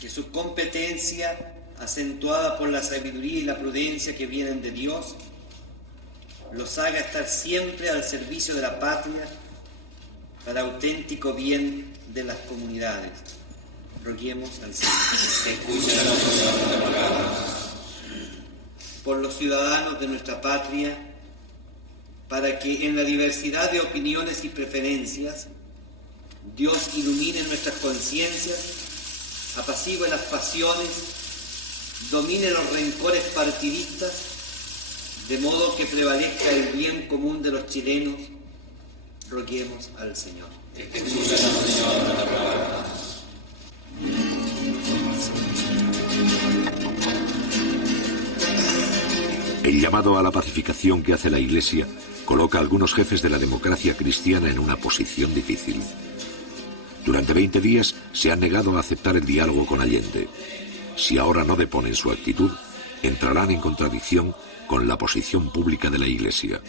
que su competencia, acentuada por la sabiduría y la prudencia que vienen de Dios, los haga estar siempre al servicio de la patria para auténtico bien de las comunidades. Roguemos al Señor. Por los ciudadanos de nuestra patria, para que en la diversidad de opiniones y preferencias Dios ilumine nuestras conciencias, apacigüe las pasiones, domine los rencores partidistas, de modo que prevalezca el bien común de los chilenos. Roguemos al Señor. El llamado a la pacificación que hace la Iglesia coloca a algunos jefes de la democracia cristiana en una posición difícil. Durante 20 días se han negado a aceptar el diálogo con Allende. Si ahora no deponen su actitud, entrarán en contradicción con la posición pública de la Iglesia.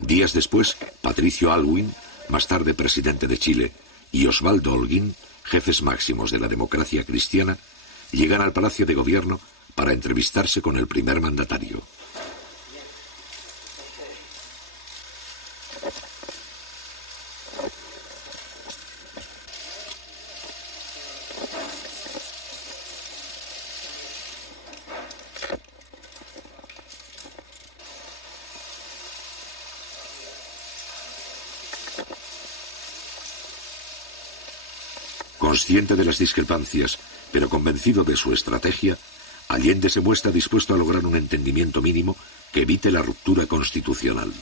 Días después, Patricio Aylwin, más tarde presidente de Chile, y Osvaldo Holguín, jefes máximos de la democracia cristiana, llegan al Palacio de Gobierno para entrevistarse con el primer mandatario. Consciente de las discrepancias, pero convencido de su estrategia, Allende se muestra dispuesto a lograr un entendimiento mínimo que evite la ruptura constitucional.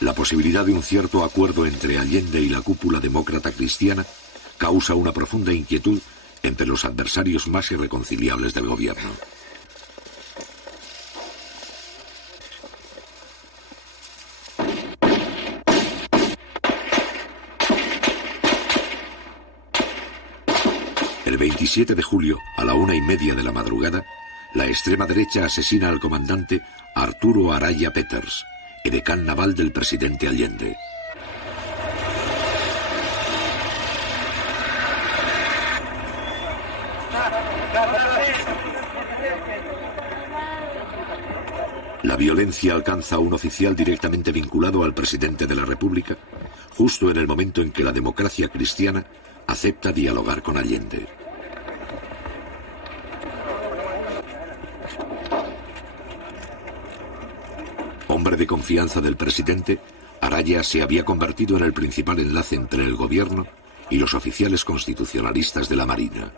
La posibilidad de un cierto acuerdo entre Allende y la cúpula demócrata cristiana causa una profunda inquietud entre los adversarios más irreconciliables del gobierno. El 27 de julio, a la 1:30 de la madrugada, la extrema derecha asesina al comandante Arturo Araya Peters, edecán naval del presidente Allende. La violencia alcanza a un oficial directamente vinculado al presidente de la República, justo en el momento en que la democracia cristiana acepta dialogar con Allende. Hombre de confianza del presidente, Araya se había convertido en el principal enlace entre el gobierno y los oficiales constitucionalistas de la Marina.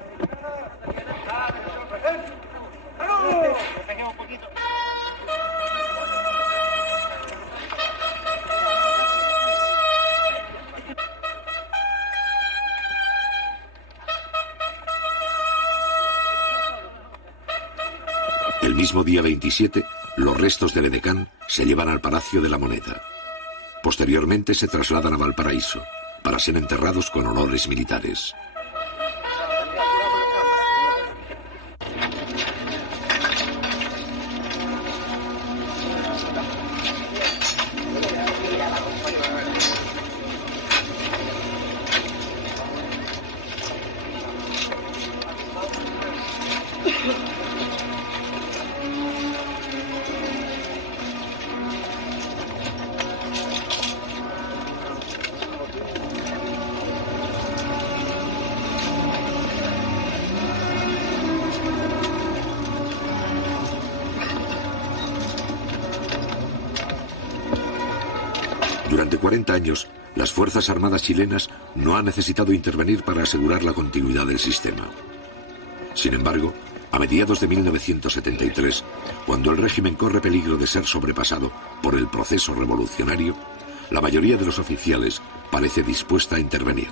El mismo día 27, los restos del edecán se llevan al Palacio de la Moneda. Posteriormente se trasladan a Valparaíso para ser enterrados con honores militares. Durante 40 años, las Fuerzas Armadas chilenas no han necesitado intervenir para asegurar la continuidad del sistema. Sin embargo, a mediados de 1973, cuando el régimen corre peligro de ser sobrepasado por el proceso revolucionario, la mayoría de los oficiales parece dispuesta a intervenir.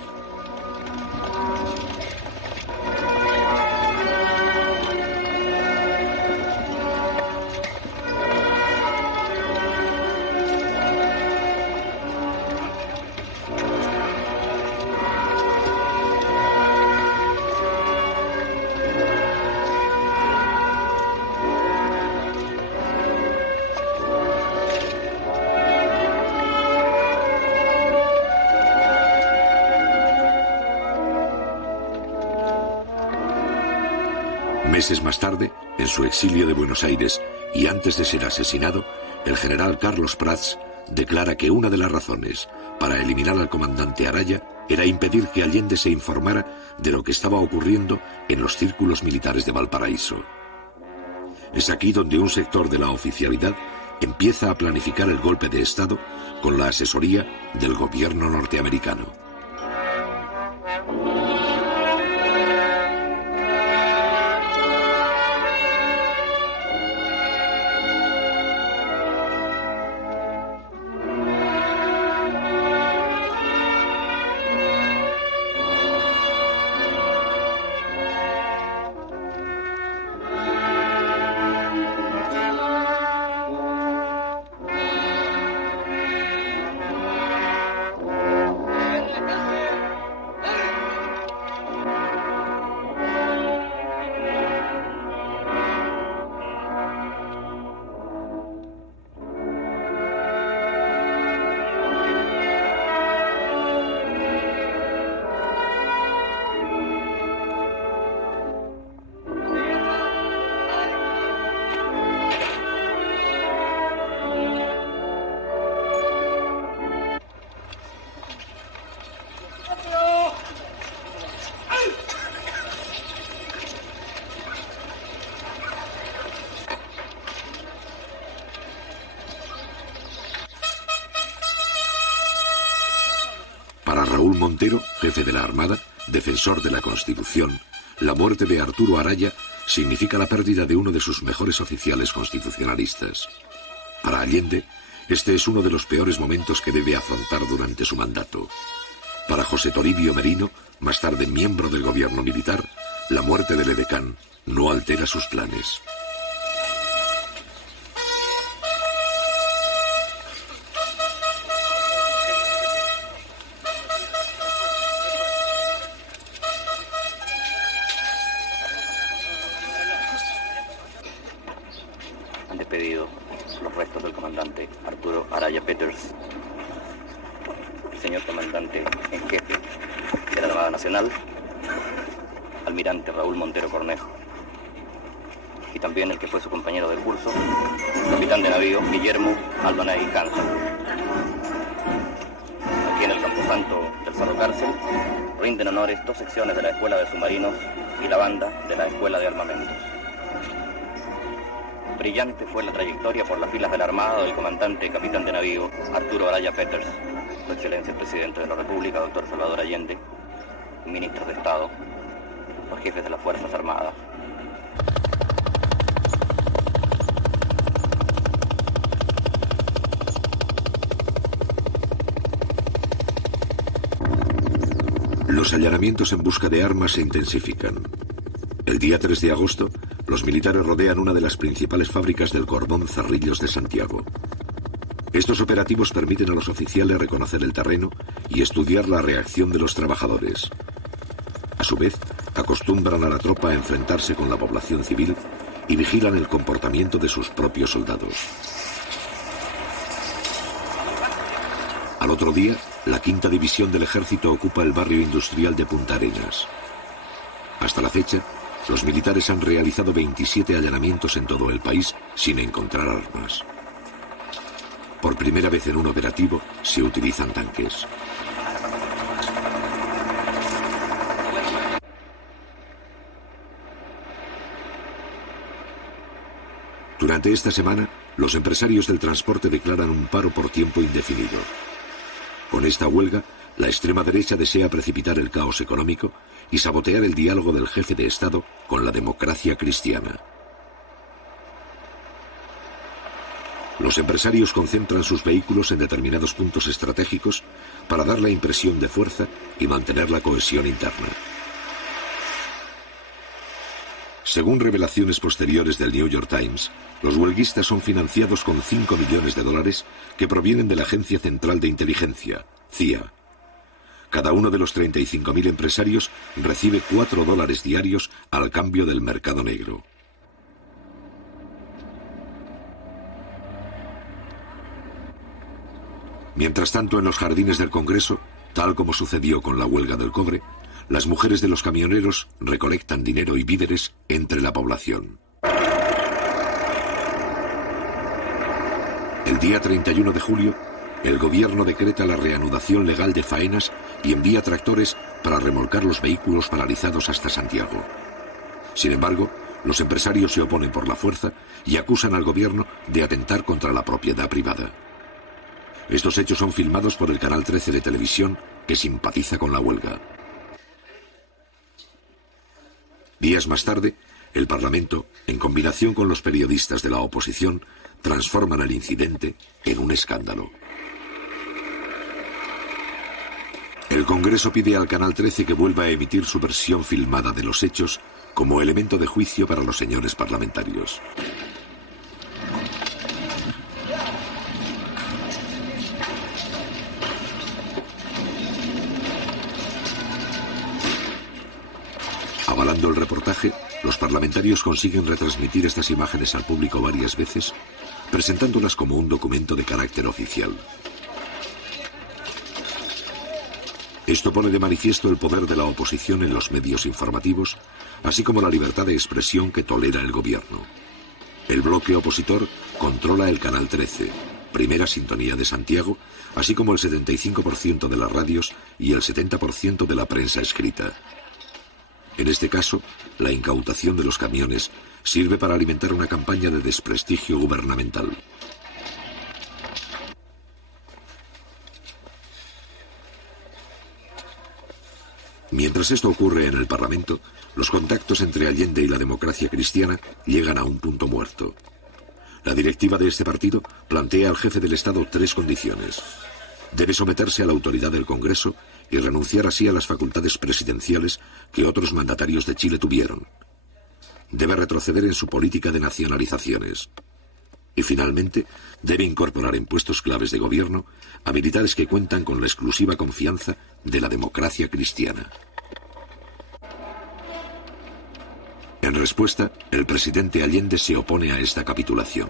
Meses más tarde, en su exilio de Buenos Aires y antes de ser asesinado, el general Carlos Prats declara que una de las razones para eliminar al comandante Araya era impedir que Allende se informara de lo que estaba ocurriendo en los círculos militares de Valparaíso. Es aquí donde un sector de la oficialidad empieza a planificar el golpe de Estado con la asesoría del gobierno norteamericano. Raúl Montero, jefe de la Armada, defensor de la Constitución, la muerte de Arturo Araya significa la pérdida de uno de sus mejores oficiales constitucionalistas. Para Allende, este es uno de los peores momentos que debe afrontar durante su mandato. Para José Toribio Merino, más tarde miembro del gobierno militar, la muerte del edecán no altera sus planes. Han despedido los restos del comandante Arturo Araya Peters, el señor comandante en jefe de la Armada Nacional, almirante Raúl Montero Cornejo, y también el que fue su compañero de curso, capitán de navío Guillermo Aldonay Canza. Aquí en el camposanto del Cerro Cárcel rinden honores 2 secciones de la Escuela de Submarinos y la banda de la Escuela de Armamentos. Brillante fue la trayectoria por las filas de la Armada del comandante y capitán de navío Arturo Araya Peters, Su Excelencia el Presidente de la República, doctor Salvador Allende, ministros de Estado, los jefes de las Fuerzas Armadas. Los allanamientos en busca de armas se intensifican. El día 3 de agosto, los militares rodean una de las principales fábricas del cordón Cerrillos de Santiago. Estos operativos permiten a los oficiales reconocer el terreno y estudiar la reacción de los trabajadores. A su vez, acostumbran a la tropa a enfrentarse con la población civil y vigilan el comportamiento de sus propios soldados. Al otro día, la 5ª División del Ejército ocupa el barrio industrial de Punta Arenas. Hasta la fecha, los militares han realizado 27 allanamientos en todo el país sin encontrar armas. Por primera vez en un operativo se utilizan tanques. Durante esta semana, los empresarios del transporte declaran un paro por tiempo indefinido. Con esta huelga, la extrema derecha desea precipitar el caos económico y sabotear el diálogo del jefe de Estado con la democracia cristiana. Los empresarios concentran sus vehículos en determinados puntos estratégicos para dar la impresión de fuerza y mantener la cohesión interna. Según revelaciones posteriores del New York Times, los huelguistas son financiados con $5 millones que provienen de la Agencia Central de Inteligencia, CIA. Cada uno de los 35.000 empresarios recibe $4 diarios al cambio del mercado negro. Mientras tanto, en los jardines del Congreso, tal como sucedió con la huelga del cobre, las mujeres de los camioneros recolectan dinero y víveres entre la población. El día 31 de julio, el gobierno decreta la reanudación legal de faenas y envía tractores para remolcar los vehículos paralizados hasta Santiago. Sin embargo, los empresarios se oponen por la fuerza y acusan al gobierno de atentar contra la propiedad privada. Estos hechos son filmados por el Canal 13 de televisión, que simpatiza con la huelga. Días más tarde, el Parlamento, en combinación con los periodistas de la oposición, transforman el incidente en un escándalo. El Congreso pide al Canal 13 que vuelva a emitir su versión filmada de los hechos como elemento de juicio para los señores parlamentarios. Avalando el reportaje, los parlamentarios consiguen retransmitir estas imágenes al público varias veces, presentándolas como un documento de carácter oficial. Esto pone de manifiesto el poder de la oposición en los medios informativos, así como la libertad de expresión que tolera el gobierno. El bloque opositor controla el Canal 13, primera sintonía de Santiago, así como el 75% de las radios y el 70% de la prensa escrita. En este caso, la incautación de los camiones sirve para alimentar una campaña de desprestigio gubernamental. Mientras esto ocurre en el Parlamento, los contactos entre Allende y la democracia cristiana llegan a un punto muerto. La directiva de este partido plantea al jefe del Estado 3 condiciones. Debe someterse a la autoridad del Congreso y renunciar así a las facultades presidenciales que otros mandatarios de Chile tuvieron. Debe retroceder en su política de nacionalizaciones. Y finalmente, debe incorporar en puestos claves de gobierno a militares que cuentan con la exclusiva confianza de la democracia cristiana. En respuesta, el presidente Allende se opone a esta capitulación.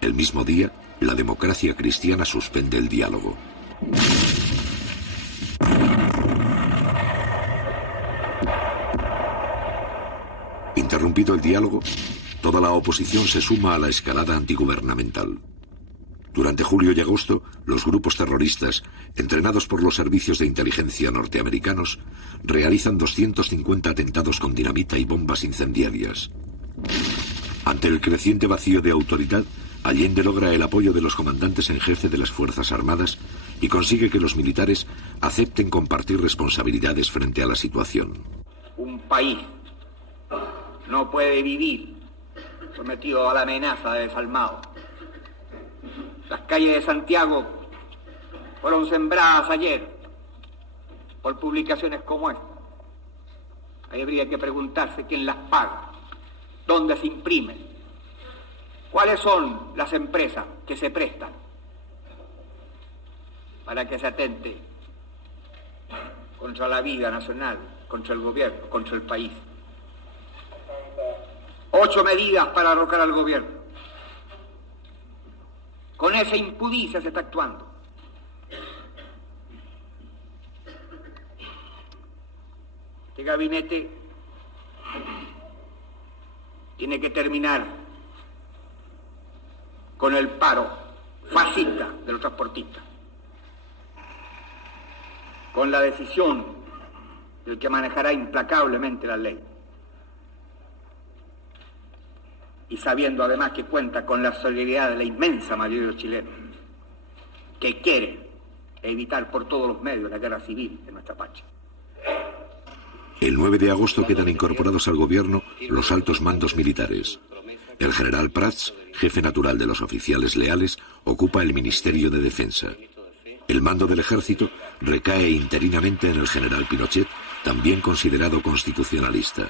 El mismo día, la democracia cristiana suspende el diálogo. Interrumpido el diálogo, toda la oposición se suma a la escalada antigubernamental. Durante julio y agosto, los grupos terroristas, entrenados por los servicios de inteligencia norteamericanos, realizan 250 atentados con dinamita y bombas incendiarias. Ante el creciente vacío de autoridad, Allende logra el apoyo de los comandantes en jefe de las Fuerzas Armadas y consigue que los militares acepten compartir responsabilidades frente a la situación. Un país no puede vivir sometido a la amenaza de desalmado. Las calles de Santiago fueron sembradas ayer por publicaciones como esta. Ahí habría que preguntarse quién las paga, dónde se imprimen, cuáles son las empresas que se prestan para que se atente contra la vida nacional, contra el gobierno, contra el país. 8 medidas para arrocar al gobierno. Con esa impudicia se está actuando. Este gabinete tiene que terminar con el paro fascista de los transportistas, con la decisión del que manejará implacablemente la ley, y sabiendo además que cuenta con la solidaridad de la inmensa mayoría de los chilenos, que quieren evitar por todos los medios la guerra civil en nuestra patria. El 9 de agosto quedan incorporados al gobierno los altos mandos militares. El general Prats, jefe natural de los oficiales leales, ocupa el Ministerio de Defensa. El mando del ejército recae interinamente en el general Pinochet, también considerado constitucionalista.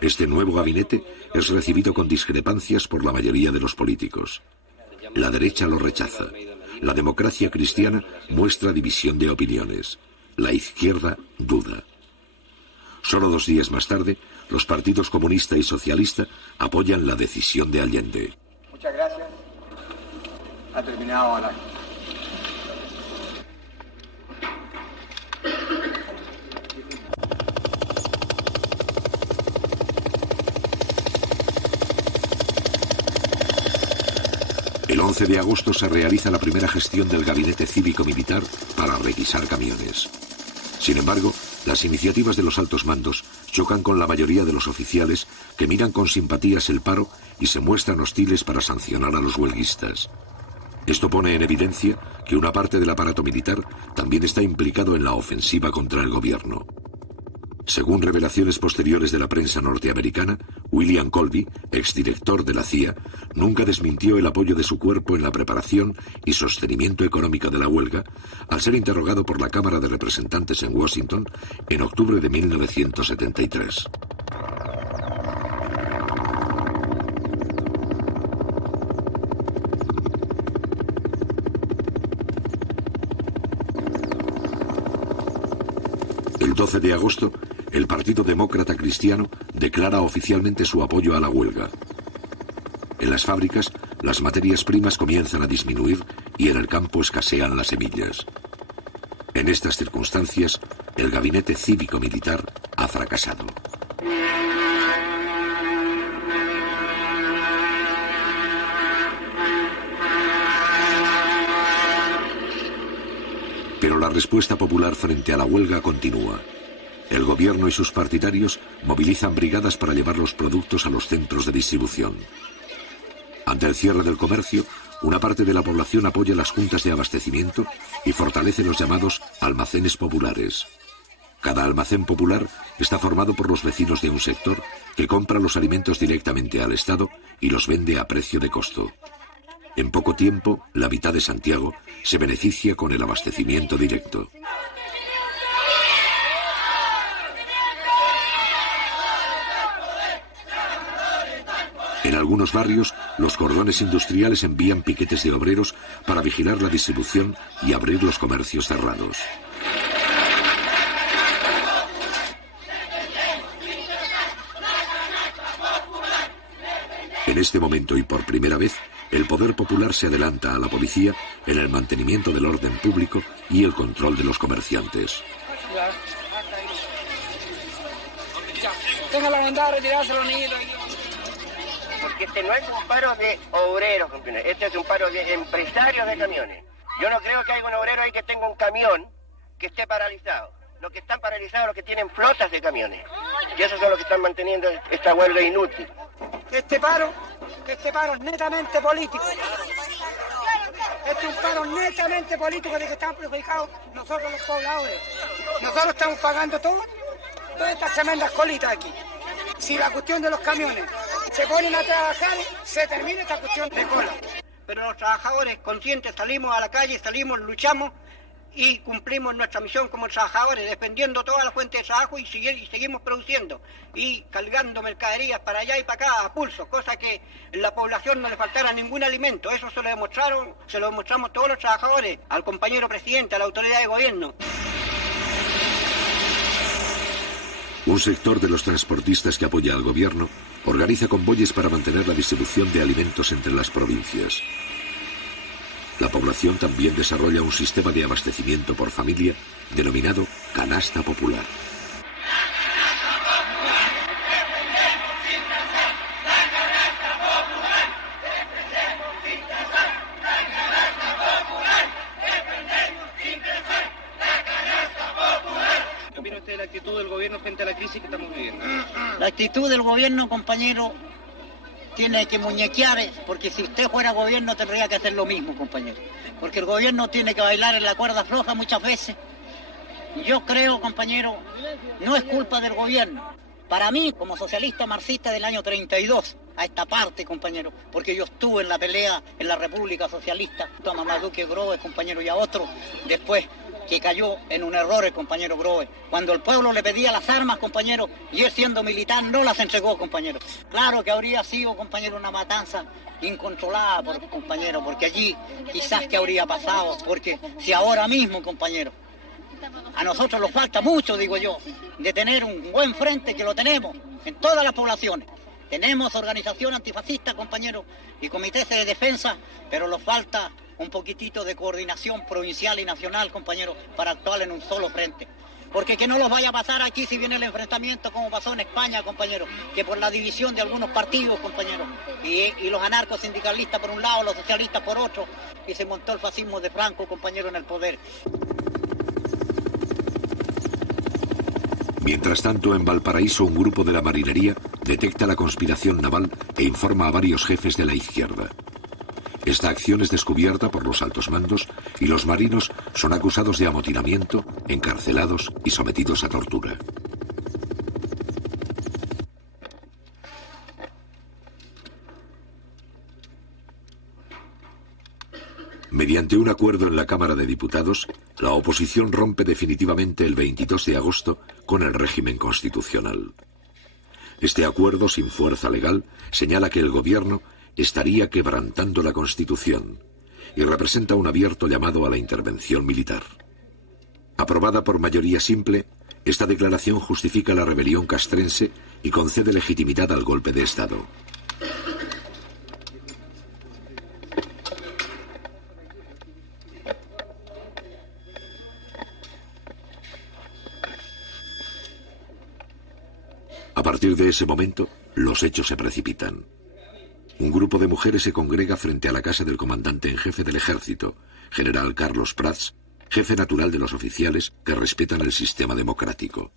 Este nuevo gabinete es recibido con discrepancias por la mayoría de los políticos. La derecha lo rechaza. La democracia cristiana muestra división de opiniones. La izquierda duda. Solo 2 días más tarde, los partidos comunista y socialista apoyan la decisión de Allende. Muchas gracias. Ha terminado el acto. El 11 de agosto se realiza la primera gestión del gabinete cívico-militar para requisar camiones. Sin embargo, las iniciativas de los altos mandos chocan con la mayoría de los oficiales que miran con simpatías el paro y se muestran hostiles para sancionar a los huelguistas. Esto pone en evidencia que una parte del aparato militar también está implicado en la ofensiva contra el gobierno. Según revelaciones posteriores de la prensa norteamericana, William Colby, exdirector de la CIA, nunca desmintió el apoyo de su cuerpo en la preparación y sostenimiento económico de la huelga, al ser interrogado por la Cámara de Representantes en Washington en octubre de 1973. El 12 de agosto, el Partido Demócrata Cristiano declara oficialmente su apoyo a la huelga. En las fábricas, las materias primas comienzan a disminuir y en el campo escasean las semillas. En estas circunstancias, el gabinete cívico-militar ha fracasado. Pero la respuesta popular frente a la huelga continúa. El gobierno y sus partidarios movilizan brigadas para llevar los productos a los centros de distribución. Ante el cierre del comercio, una parte de la población apoya las juntas de abastecimiento y fortalece los llamados almacenes populares. Cada almacén popular está formado por los vecinos de un sector que compra los alimentos directamente al Estado y los vende a precio de costo. En poco tiempo, la mitad de Santiago se beneficia con el abastecimiento directo. En algunos barrios, los cordones industriales envían piquetes de obreros para vigilar la distribución y abrir los comercios cerrados. En este momento y por primera vez, el poder popular se adelanta a la policía en el mantenimiento del orden público y el control de los comerciantes. Tenga la bondad de retirarse los niños. Porque este no es un paro de obreros, este es un paro de empresarios de camiones. Yo no creo que haya un obrero ahí que tenga un camión que esté paralizado. Los que están paralizados, los que tienen flotas de camiones. Y esos son los que están manteniendo esta huelga inútil. Este paro es netamente político. Este es un paro netamente político de que están perjudicados nosotros los pobladores. Nosotros estamos pagando todas estas tremendas colitas aquí. Si la cuestión de los camiones se ponen a trabajar, se termina esta cuestión de cola. Pero los trabajadores conscientes salimos a la calle, salimos, luchamos y cumplimos nuestra misión como trabajadores, defendiendo toda la fuente de trabajo y seguimos produciendo y cargando mercaderías para allá y para acá a pulso, cosa que en la población no le faltara ningún alimento. Eso se lo demostramos todos los trabajadores, al compañero presidente, a la autoridad de gobierno. Un sector de los transportistas que apoya al gobierno organiza convoyes para mantener la distribución de alimentos entre las provincias. La población también desarrolla un sistema de abastecimiento por familia denominado canasta popular. ¿Qué opina usted de la actitud del gobierno frente a la crisis que estamos viviendo? La actitud del gobierno, compañero, tiene que muñequear, porque si usted fuera gobierno tendría que hacer lo mismo, compañero. Porque el gobierno tiene que bailar en la cuerda floja muchas veces. Yo creo, compañero, no es culpa del gobierno. Para mí, como socialista marxista del año 32, a esta parte, compañero, porque yo estuve en la pelea en la República Socialista, a Mamadou Groves, compañero, y a otro, después que cayó en un error el compañero Groves. Cuando el pueblo le pedía las armas, compañero, y él siendo militar no las entregó, compañero. Claro que habría sido, compañero, una matanza incontrolada, compañero, porque allí quizás que habría pasado, porque si ahora mismo, compañero, a nosotros nos falta mucho, digo yo, de tener un buen frente, que lo tenemos en todas las poblaciones. Tenemos organización antifascista, compañero, y comités de defensa, pero nos falta un poquitito de coordinación provincial y nacional, compañero, para actuar en un solo frente. Porque que no los vaya a pasar aquí si viene el enfrentamiento como pasó en España, compañero, que por la división de algunos partidos, compañero, y los anarcos sindicalistas por un lado, los socialistas por otro, y se montó el fascismo de Franco, compañero, en el poder. Mientras tanto, en Valparaíso, un grupo de la marinería detecta la conspiración naval e informa a varios jefes de la izquierda. Esta acción es descubierta por los altos mandos y los marinos son acusados de amotinamiento, encarcelados y sometidos a tortura. Mediante un acuerdo en la Cámara de Diputados, la oposición rompe definitivamente el 22 de agosto con el régimen constitucional. Este acuerdo, sin fuerza legal, señala que el gobierno estaría quebrantando la Constitución y representa un abierto llamado a la intervención militar. Aprobada por mayoría simple, esta declaración justifica la rebelión castrense y concede legitimidad al golpe de Estado. A partir de ese momento, los hechos se precipitan. Un grupo de mujeres se congrega frente a la casa del comandante en jefe del ejército, general Carlos Prats, jefe natural de los oficiales que respetan el sistema democrático.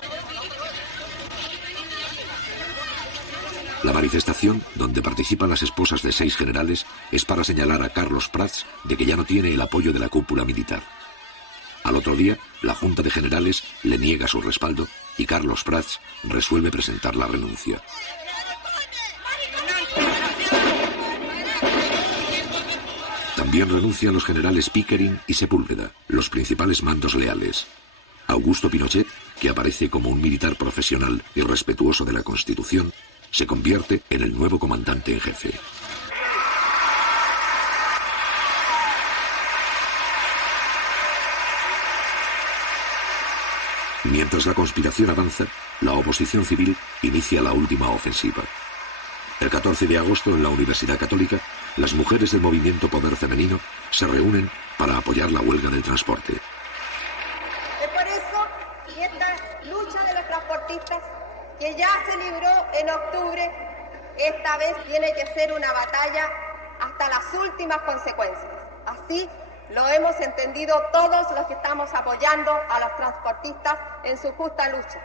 La manifestación, donde participan las esposas de 6 generales, es para señalar a Carlos Prats de que ya no tiene el apoyo de la cúpula militar. Al otro día, la Junta de Generales le niega su respaldo y Carlos Prats resuelve presentar la renuncia. También renuncian los generales Pickering y Sepúlveda, los principales mandos leales. Augusto Pinochet, que aparece como un militar profesional y respetuoso de la Constitución, se convierte en el nuevo comandante en jefe. Mientras la conspiración avanza, la oposición civil inicia la última ofensiva. El 14 de agosto, en la Universidad Católica, las mujeres del movimiento Poder Femenino se reúnen para apoyar la huelga del transporte. Es por eso, y esta lucha de los transportistas, que ya se libró en octubre, esta vez tiene que ser una batalla hasta las últimas consecuencias. Así lo hemos entendido todos los que estamos apoyando a los transportistas en su justa lucha.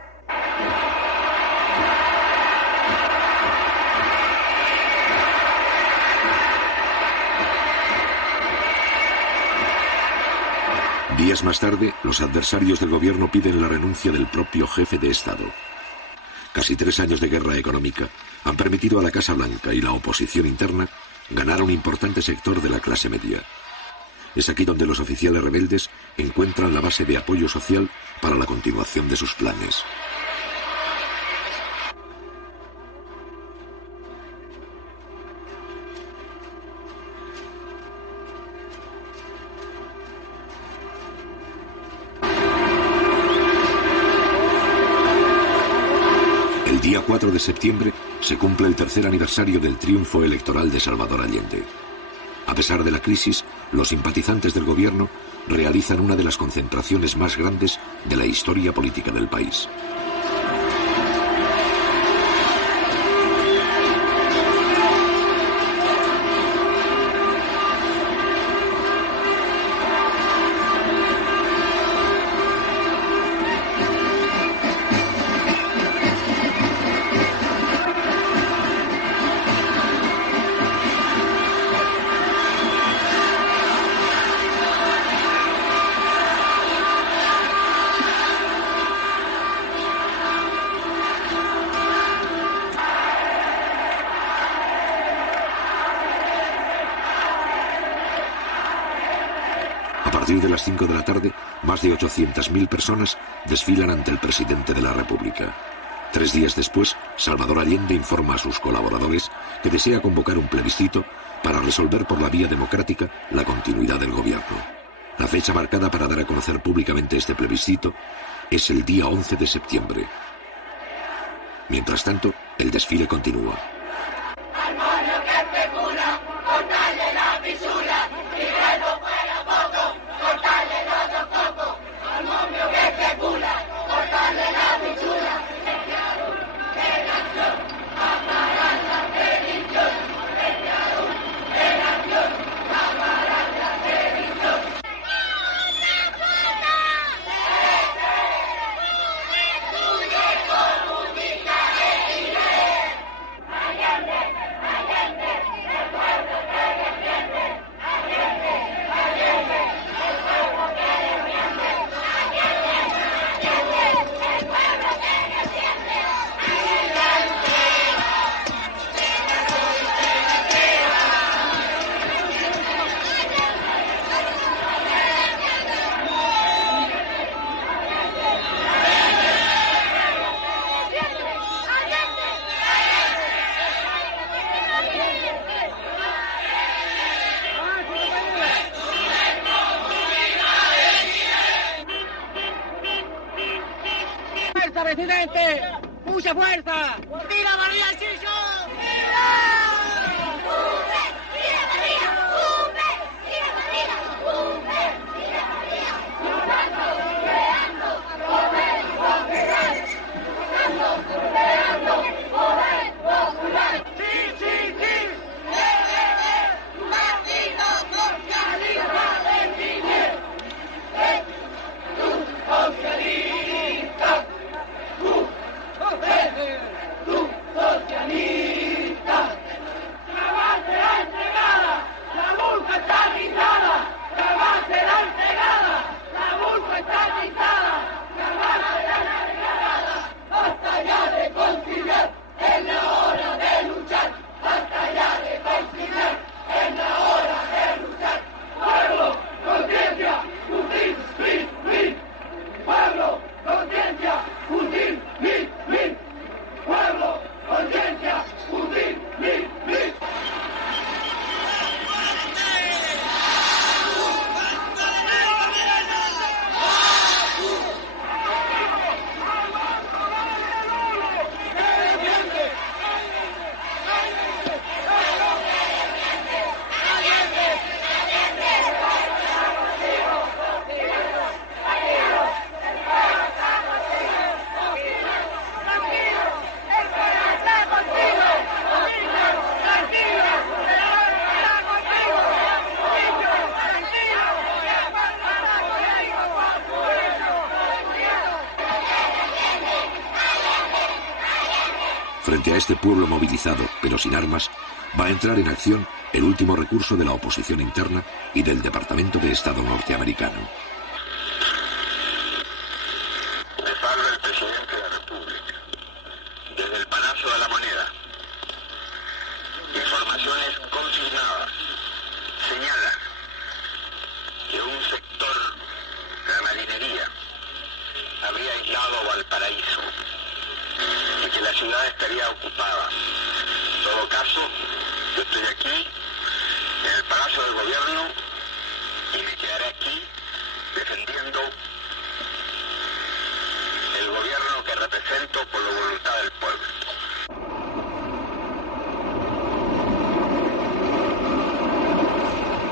Días más tarde, los adversarios del gobierno piden la renuncia del propio jefe de Estado. Casi 3 años de guerra económica han permitido a la Casa Blanca y la oposición interna ganar un importante sector de la clase media. Es aquí donde los oficiales rebeldes encuentran la base de apoyo social para la continuación de sus planes. El día 4 de septiembre se cumple el 3er aniversario del triunfo electoral de Salvador Allende. A pesar de la crisis, los simpatizantes del gobierno realizan una de las concentraciones más grandes de la historia política del país. A partir de las 5 de la tarde, más de 800.000 personas desfilan ante el presidente de la República. 3 días después, Salvador Allende informa a sus colaboradores que desea convocar un plebiscito para resolver por la vía democrática la continuidad del gobierno. La fecha marcada para dar a conocer públicamente este plebiscito es el día 11 de septiembre. Mientras tanto, el desfile continúa. Al mono que especula, cortarle la fisura, y que no fuera poco, cortarle los 2 cocos. Al mono que especula, cortarle la fisura, en acción, a parar la sedición, en acción, a parar la sedición. ¡Fuerza, presidente! ¡Mucha fuerza! ¡Viva María Chillo! ¡Socialista! Frente a este pueblo movilizado, pero sin armas, va a entrar en acción el último recurso de la oposición interna y del Departamento de Estado norteamericano. Les habla el presidente de la República, desde el Palacio de la Moneda. Informaciones confirmadas señalan que un sector de la marinería habría aislado Valparaíso y que la ciudad estaría ocupada. En todo caso, yo estoy aquí, en el Palacio del Gobierno, y me quedaré aquí defendiendo el gobierno que represento por la voluntad del pueblo.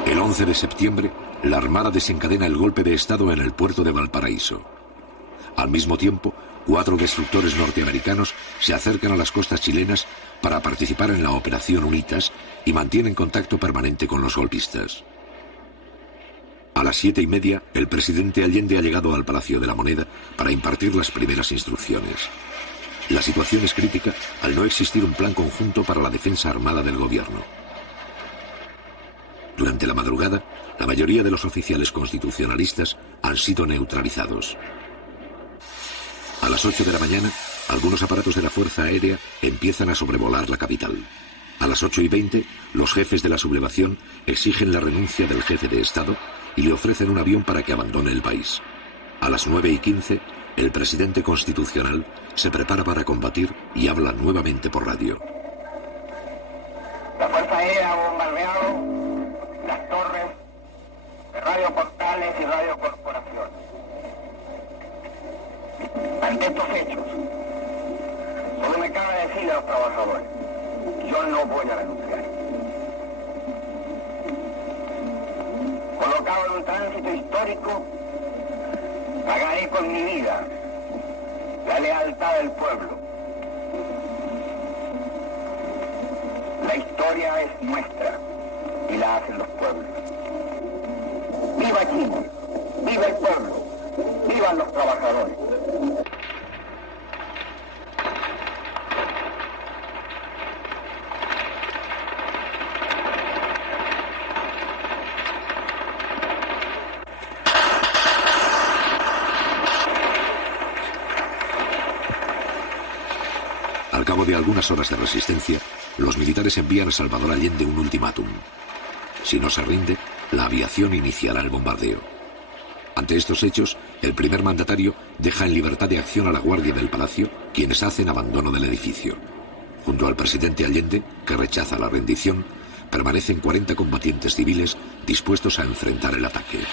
El 11 de septiembre, la Armada desencadena el golpe de Estado en el puerto de Valparaíso. Al mismo tiempo, 4 destructores norteamericanos se acercan a las costas chilenas para participar en la Operación Unitas y mantienen contacto permanente con los golpistas. A las 7:30, el presidente Allende ha llegado al Palacio de la Moneda para impartir las primeras instrucciones. La situación es crítica al no existir un plan conjunto para la defensa armada del gobierno. Durante la madrugada, la mayoría de los oficiales constitucionalistas han sido neutralizados. A las 8 de la mañana, algunos aparatos de la Fuerza Aérea empiezan a sobrevolar la capital. A las 8:20, los jefes de la sublevación exigen la renuncia del jefe de Estado y le ofrecen un avión para que abandone el país. A las 9:15, el presidente constitucional se prepara para combatir y habla nuevamente por radio. La Fuerza Aérea ha bombardeado las torres de Radio Portales y Radio Corporación. Ante estos hechos, solo me cabe decirle a los trabajadores, yo no voy a renunciar. Colocado en un tránsito histórico, pagaré con mi vida la lealtad del pueblo. La historia es nuestra y la hacen los pueblos. ¡Viva Chile! ¡Viva el pueblo! ¡Vivan los trabajadores! Al cabo de algunas horas de resistencia, los militares envían a Salvador Allende un ultimátum. Si no se rinde, la aviación iniciará el bombardeo. Ante estos hechos, el primer mandatario deja en libertad de acción a la guardia del palacio, quienes hacen abandono del edificio. Junto al presidente Allende, que rechaza la rendición, permanecen 40 combatientes civiles dispuestos a enfrentar el ataque.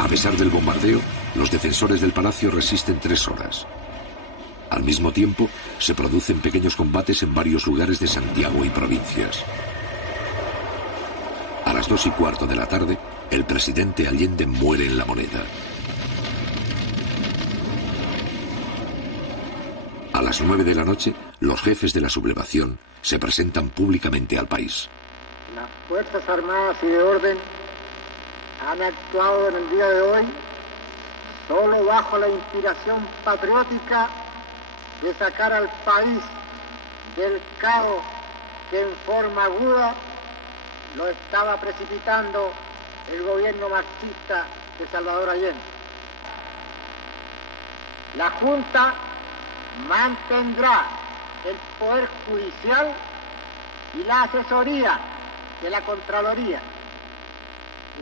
A pesar del bombardeo, los defensores del palacio resisten 3 horas. Al mismo tiempo, se producen pequeños combates en varios lugares de Santiago y provincias. A las 2:15 de la tarde, el presidente Allende muere en La Moneda. A las 9 de la noche, los jefes de la sublevación se presentan públicamente al país. Las Fuerzas Armadas y de Orden han actuado en el día de hoy solo bajo la inspiración patriótica de sacar al país del caos que en forma aguda lo estaba precipitando el gobierno marxista de Salvador Allende. La Junta mantendrá el poder judicial y la asesoría de la Contraloría.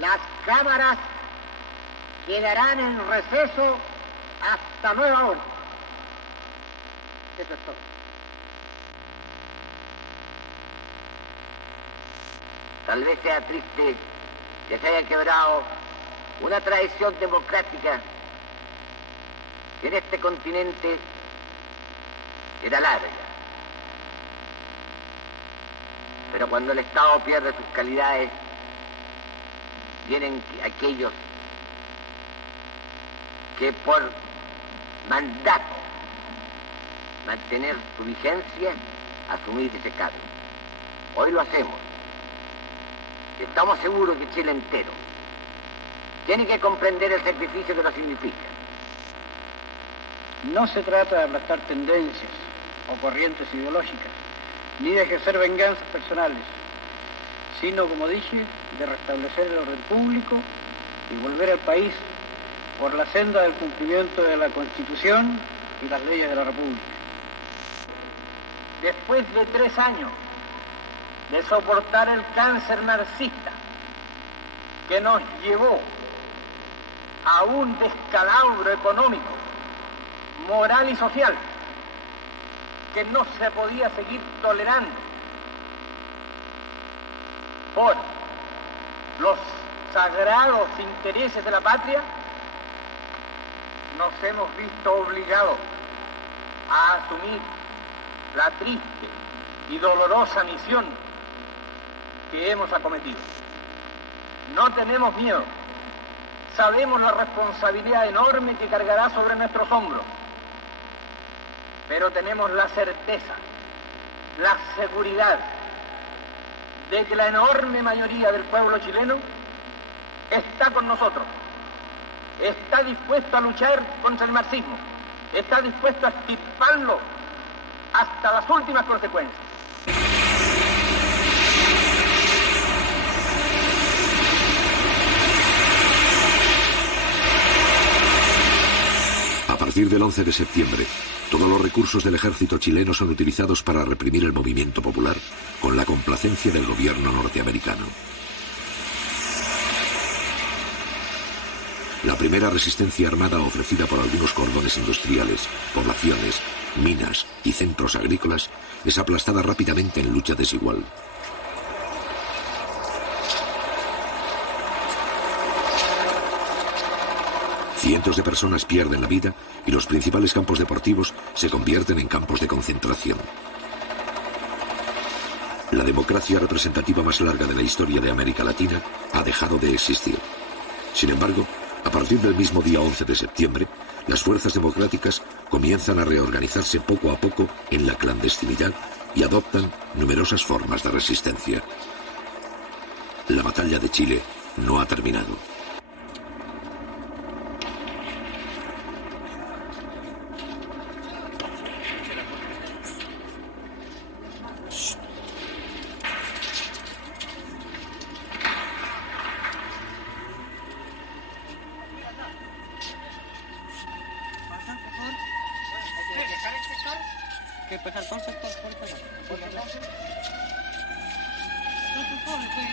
Las cámaras quedarán en receso hasta nueva orden. Eso es todo. Tal vez sea triste que se haya quebrado una tradición democrática que en este continente era larga. Pero cuando el Estado pierde sus calidades, vienen aquellos que por mandato mantener su vigencia, asumir ese cargo. Hoy lo hacemos. Estamos seguros que Chile entero tiene que comprender el sacrificio que lo significa. No se trata de aplastar tendencias o corrientes ideológicas, ni de ejercer venganzas personales, sino, como dije, de restablecer el orden público y volver al país por la senda del cumplimiento de la Constitución y las leyes de la República. Después de 3 años de soportar el cáncer marxista que nos llevó a un descalabro económico, moral y social que no se podía seguir tolerando por los sagrados intereses de la patria, nos hemos visto obligados a asumir la triste y dolorosa misión que hemos acometido. No tenemos miedo, sabemos la responsabilidad enorme que cargará sobre nuestros hombros, pero tenemos la certeza, la seguridad de que la enorme mayoría del pueblo chileno está con nosotros, está dispuesto a luchar contra el marxismo, está dispuesto a extirparlo hasta las últimas consecuencias. A partir del 11 de septiembre, todos los recursos del ejército chileno son utilizados para reprimir el movimiento popular con la complacencia del gobierno norteamericano. La primera resistencia armada ofrecida por algunos cordones industriales, poblaciones, minas y centros agrícolas es aplastada rápidamente en lucha desigual. Cientos de personas pierden la vida y los principales campos deportivos se convierten en campos de concentración. La democracia representativa más larga de la historia de América Latina ha dejado de existir. Sin embargo, a partir del mismo día 11 de septiembre, las fuerzas democráticas comienzan a reorganizarse poco a poco en la clandestinidad y adoptan numerosas formas de resistencia. La batalla de Chile no ha terminado. ¿Qué pasar con sector? Por favor, estoy